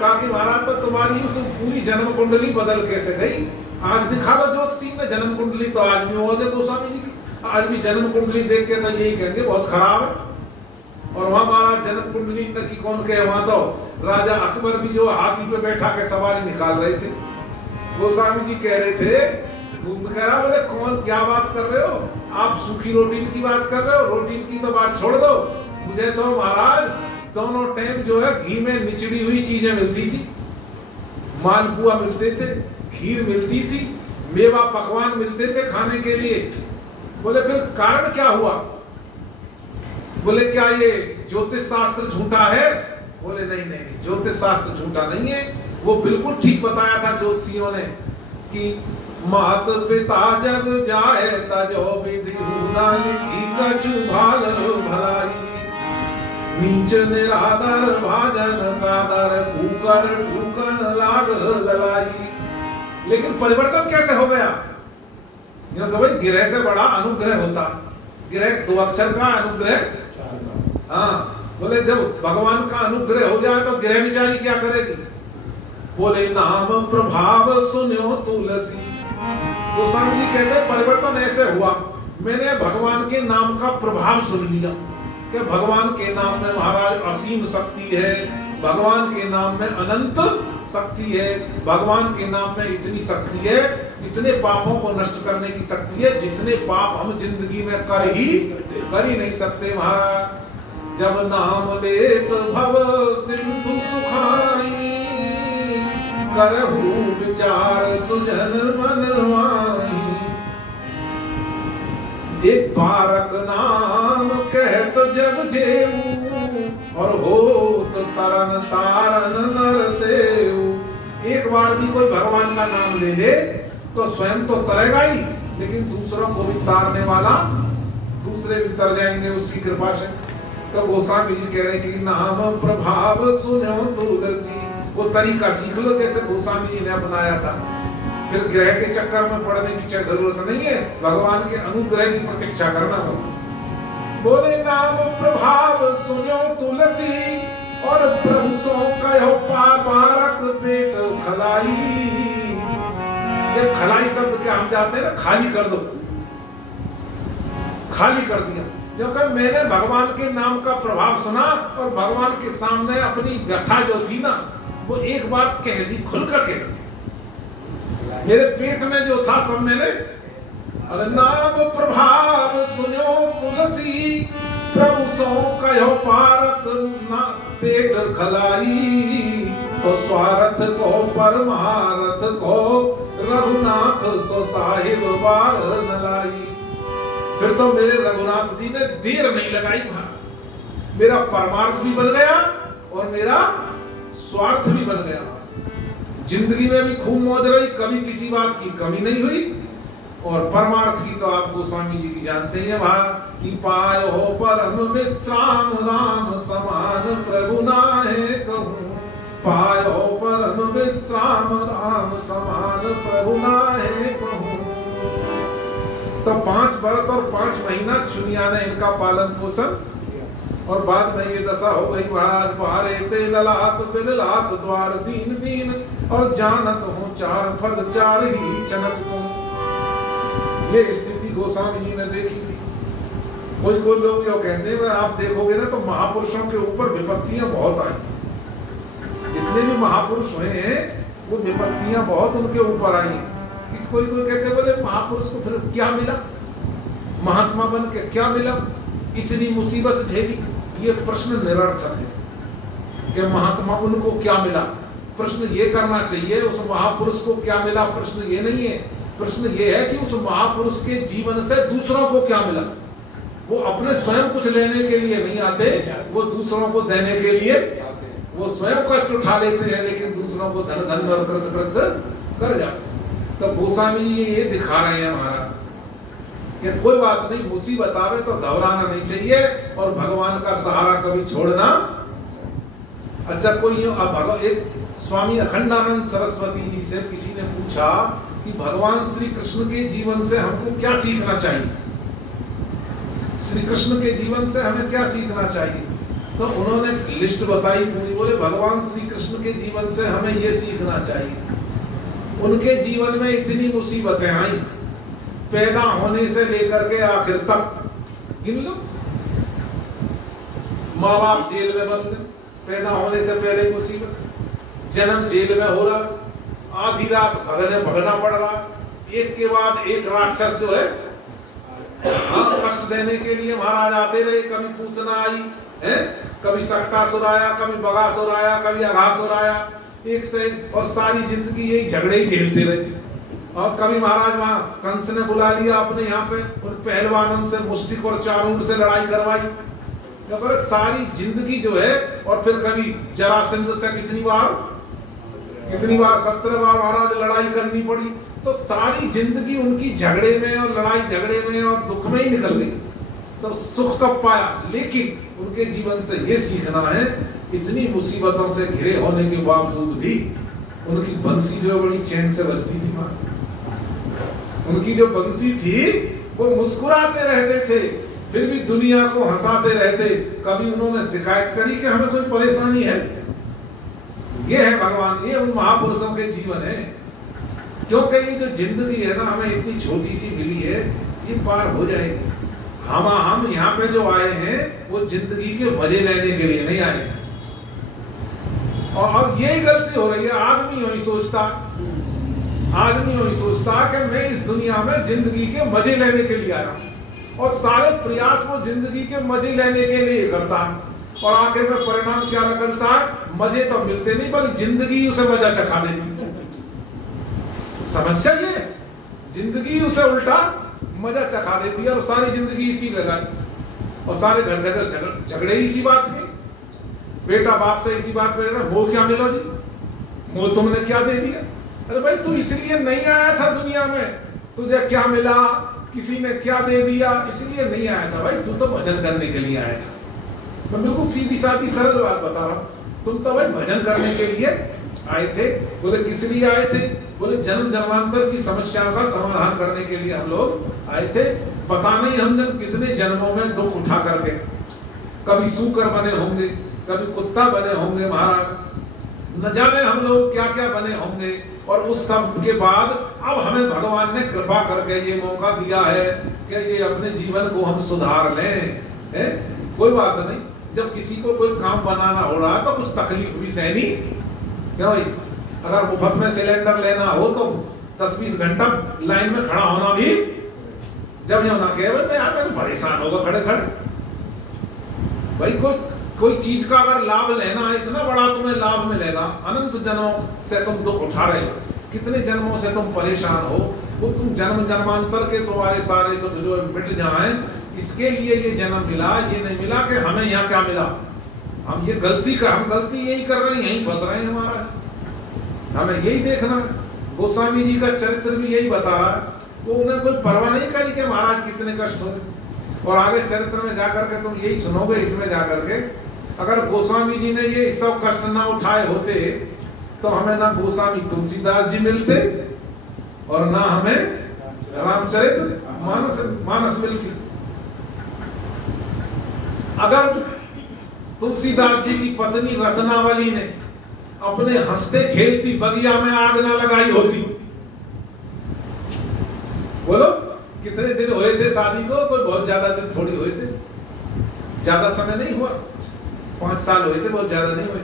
कहा कि महाराज तो तुम्हारी तो पूरी जन्म कुंडली बदल कैसे गई? आज दिखा दो ज्योतिषी में जन्म कुंडली, तो आज भी मौज है गोस्वामी जी की, आज भी जन्म कुंडली देख के तो यही कहेंगे बहुत खराब है। और वहां महाराज जन्म कुंडली की कौन कहे, वहां तो राजा अकबर भी जो हाथी पे बैठा के सवारी निकाल रहे थे। गोस्वामी जी कह रहे थे, कह रहा बोले कौन क्या बात कर रहे हो आप, सूखी रोटी की बात कर रहे हो, रोटी की तो बात छोड़ दो, मुझे तो महाराज दोनों टाइम जो है घी में निचड़ी हुई चीजें मिलती थी, मालपुआ मिलते थे, खीर मिलती थी, मेवा पकवान मिलते थे खाने के लिए। बोले फिर कारण क्या हुआ? बोले क्या ये ज्योतिष शास्त्र झूठा है? बोले नहीं, ज्योतिष शास्त्र झूठा नहीं है, वो बिल्कुल ठीक बताया था ज्योतिषियों ने कि मात पिता जग जाए तजो, विधि ना लिखी कछु भाल भलाई। नीच निरादर भाजन कादर, ठूकर ठूकन लाग ललाई। लेकिन परिवर्तन कैसे हो गया? तो भाई गिरह से बड़ा अनुग्रह होता, गिरह 2 अक्षर का अनुग्रह। हाँ, बोले जब भगवान का अनुग्रह हो जाए तो गिरह बिचारी क्या करेगी? बोले नाम प्रभाव सुन्यो तुलसी, गोस्वामी जी कहते हैं परिवर्तन ऐसे हुआ, मैंने भगवान के नाम का प्रभाव सुन लिया कि भगवान के नाम में महाराज असीम शक्ति है, भगवान के नाम में अनंत शक्ति है, भगवान के नाम में इतनी शक्ति है, इतने पापों को नष्ट करने की शक्ति है जितने पाप हम जिंदगी में कर ही नहीं सकते महाराज। जब नाम लेत भव सिंधु सुखाई, करहु विचार सुजन मन माही। एक बारक नाम कहत जग जेऊ, और होत तरन तारन नर देऊ। एक बार भी कोई भगवान का नाम ले ले तो स्वयं तो तरेगा ही, लेकिन दूसरों को भी तारने वाला, दूसरे भी तर जाएंगे उसकी कृपा से। तो गोस्वामी जी कह रहे कि नाम प्रभाव सुनो तुलसी, वो तरीका सीख लो जैसे गोस्वामी जी ने अपनाया था। फिर ग्रह के चक्कर में पड़ने की जरूरत नहीं है, भगवान के अनुग्रह की प्रतीक्षा करना बस। बोले नाम प्रभाव सुनो तुलसी, और प्रभु सो कहो बारक पेट खलाई। ये खलाई शब्द क्या हम जानते हैं ना, खाली कर दो, खाली कर दिया। क्योंकि मैंने भगवान के नाम का प्रभाव सुना और भगवान के सामने अपनी व्यथा जो थी ना वो एक बार कह दी, खुलकर कह दी। मेरे पेट में जो था सब मैंने, अरे नाम प्रभाव सुनो तुलसी, प्रभु सो कहो पारक ना पेट खलाई। तो स्वार्थ को परमार्थ को, रघुनाथ सो साहिब बार न लाई। फिर तो मेरे रघुनाथ जी ने देर नहीं लगाई, मेरा परमार्थ भी बन गया और मेरा स्वार्थ भी बन गया। जिंदगी में भी खूब मौज रही, कभी किसी बात की कमी नहीं हुई। और परमार्थ की तो आप गोस्वामी जी की जानते हैं वहां कि पायो हो परम विश्राम, राम समान प्रभु नाहे कहूं। पायो हो परम विश्राम, राम समान प्रभु नाहे कहूं। तो 5 वर्ष और 5 महीना चुनिया ने इनका पालन पोषण, और बाद में ये दशा हो गई महाराज पारे ते ललाट बिललाट द्वार दीन दीन, और जानत हो 4 फद 4 ही चनक को। ये स्थिति गोस्वामी जी ने देखी थी। कोई लोग जो कहते हैं आप देखोगे ना तो महापुरुषों के ऊपर विपत्तियां बहुत आई, जितने भी महापुरुष हुए हैं वो विपत्तियां बहुत उनके ऊपर आई। कोई कहते बोले महापुरुष को फिर क्या मिला, महात्मा बन के क्या मिला, इतनी मुसीबत झेली। ये प्रश्न निरर्थक है कि महात्मा उनको क्या मिला। प्रश्न ये करना चाहिए उस महापुरुष को क्या मिला, प्रश्न ये नहीं है। प्रश्न ये है कि उस महापुरुष के जीवन से दूसरों को क्या मिला। वो अपने स्वयं कुछ लेने के लिए नहीं आते, वो दूसरों को देने के लिए, वो स्वयं कष्ट उठा लेते हैं लेकिन दूसरों को धन धन और कृत कृत कर जाते। तो गोस्वामी जी ये दिखा रहे हैं हमारा कि कोई बात नहीं, मुसीबत आवे तो घबराना नहीं चाहिए और भगवान का सहारा कभी छोड़ना। अच्छा कोई अब एक स्वामी अखंडानंद सरस्वती जी से किसी ने पूछा कि भगवान श्री कृष्ण के जीवन से हमको क्या सीखना चाहिए, श्री कृष्ण के जीवन से हमें क्या सीखना चाहिए। तो उन्होंने लिस्ट बताई पूरी, बोले भगवान श्री कृष्ण के जीवन से हमें ये सीखना चाहिए। उनके जीवन में इतनी मुसीबतें आई, पैदा होने से लेकर के आखिर तक गिन लो। माँ बाप जेल में बंद, पैदा होने से पहले मुसीबत, जन्म जेल में हो रहा, आधी रात भगना पड़ रहा, एक के बाद एक राक्षस जो है कष्ट देने के लिए महाराज आते रहे। कभी पूतना आई है, कभी सक्टासुर आया, कभी बगासुर आया, कभी अघासुर आया, एक से और सारी जिंदगी यही झगड़े ही झेलते रहे। और कभी महाराज वहां कंस ने बुला लिया अपने यहाँ पे, उन पहलवानों से मुष्टिक और चारूण से लड़ाई करवाई, तो सारी जिंदगी जो है। और फिर कभी जरासंध से कितनी बार 17 बार महाराज लड़ाई करनी पड़ी। तो सारी जिंदगी उनकी झगड़े में और लड़ाई झगड़े में और दुख में ही निकल गई। तो सुख कब पाया, लेकिन उनके जीवन से ये सीखना है, इतनी मुसीबतों से घिरे होने के बावजूद भी उनकी बंसी जो बड़ी चैन से बजती थी। उनकी जो बंसी थी वो मुस्कुराते रहते थे, फिर भी दुनिया को हंसाते रहते। कभी उन्होंने शिकायत करी कि हमें कोई परेशानी है। ये है भगवान, ये उन महापुरुषों के जीवन है। क्योंकि ये जो जिंदगी है ना हमें इतनी छोटी सी मिली है, ये पार हो जाएगी। हम यहाँ पे जो आए हैं वो जिंदगी के मजे लेने के लिए नहीं आए हैं। और अब यही गलती हो रही है, आदमी वही सोचता कि मैं इस दुनिया में जिंदगी के मजे लेने के लिए आया हूं, और सारे प्रयास वो जिंदगी के मजे लेने के लिए करता है, और आखिर में परिणाम क्या निकलता है? मजे तो मिलते नहीं बल्कि जिंदगी उसे मजा चखा देती। समस्या ये है, जिंदगी उसे उल्टा मजा चखा देती है और सारी जिंदगी इसी लगाती, और सारे घर झगड़े इसी बात में। बेटा बाप से इसी बात पे, मोह क्या मिलो जी, मोह तुमने क्या दे दिया? अरे भाई तू इसलिए नहीं आया था दुनिया में, तुझे क्या मिला, किसी ने क्या दे दिया, इसलिए नहीं आया था। भाई तू तो भजन करने के लिए आया था। मैं बिल्कुल सीधी सादी सरल बात बता रहा हूं, तुम तो भाई भजन करने के लिए आए थे। बोले किस लिए आए थे? बोले जन्म जन्मांतर की समस्याओं का समाधान करने के लिए हम लोग आए थे। पता नहीं हम जब कितने जन्मों में दुख उठा करके, कभी सूकर बने होंगे, कभी कुत्ता बने होंगे महाराज, न जाने हम लोग क्या क्या बने होंगे। और उस सब के बाद अब हमें भगवान ने कृपा करके ये मौका दिया है कि ये अपने जीवन को हम सुधार लें। है? कोई बात नहीं, जब किसी को कोई काम बनाना हो रहा है तो कुछ तकलीफ भी सहनी। क्या भाई, अगर मुफ्त में सिलेंडर लेना हो तो 10-20 घंटा लाइन में खड़ा होना भी जब ये होना केवल मैं यार मैं तो परेशान होगा खड़े खड़े। भाई कोई चीज का अगर लाभ लेना है, इतना बड़ा तुम्हें लाभ मिलेगा, अनंत जन्मों से तुम दुख उठा रहे हो, कितने जन्मों से तुम परेशान हो, वो तुम जन्म जन्मांतर के तुम्हारे सारे दुख जो मिट जाएं, इसके लिए ये जन्म मिला। ये नहीं मिला कि हमें यहाँ क्या मिला, हम गलती यही कर रहे हैं, यही फंस रहे हैं हमारा। हमें यही देखना। गोस्वामी जी का चरित्र भी यही बता रहा है, वो उन्हें कोई परवाह नहीं करी कि महाराज कितने कष्ट हो। और आगे चरित्र में जाकर के तुम यही सुनोगे, इसमें जाकर के अगर गोस्वामी जी ने ये सब कष्ट ना उठाए होते तो हमें ना गोस्वामी तुलसीदास जी मिलते और ना हमें रामचरित मानस मिलती। अगर तुलसीदास जी की पत्नी रत्नावली ने अपने हंसते खेलती बगिया में आग ना लगाई होती, बोलो कितने दिन हुए थे शादी को? कोई बहुत ज्यादा दिन थोड़ी हुए थे, ज्यादा समय नहीं हुआ, 5 साल हुए थे, बहुत ज्यादा नहीं हुए।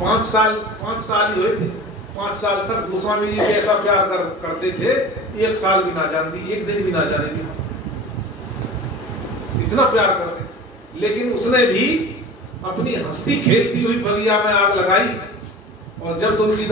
5 साल ही हुए थे। 5 साल तक गोस्वामी जी ऐसा प्यार करते थे, 1 साल भी ना जानती, 1 दिन भी ना जाने दी, इतना प्यार करते थे। लेकिन उसने भी अपनी हंसती खेलती हुई बगिया में आग लगाई, और जब तुलसीदास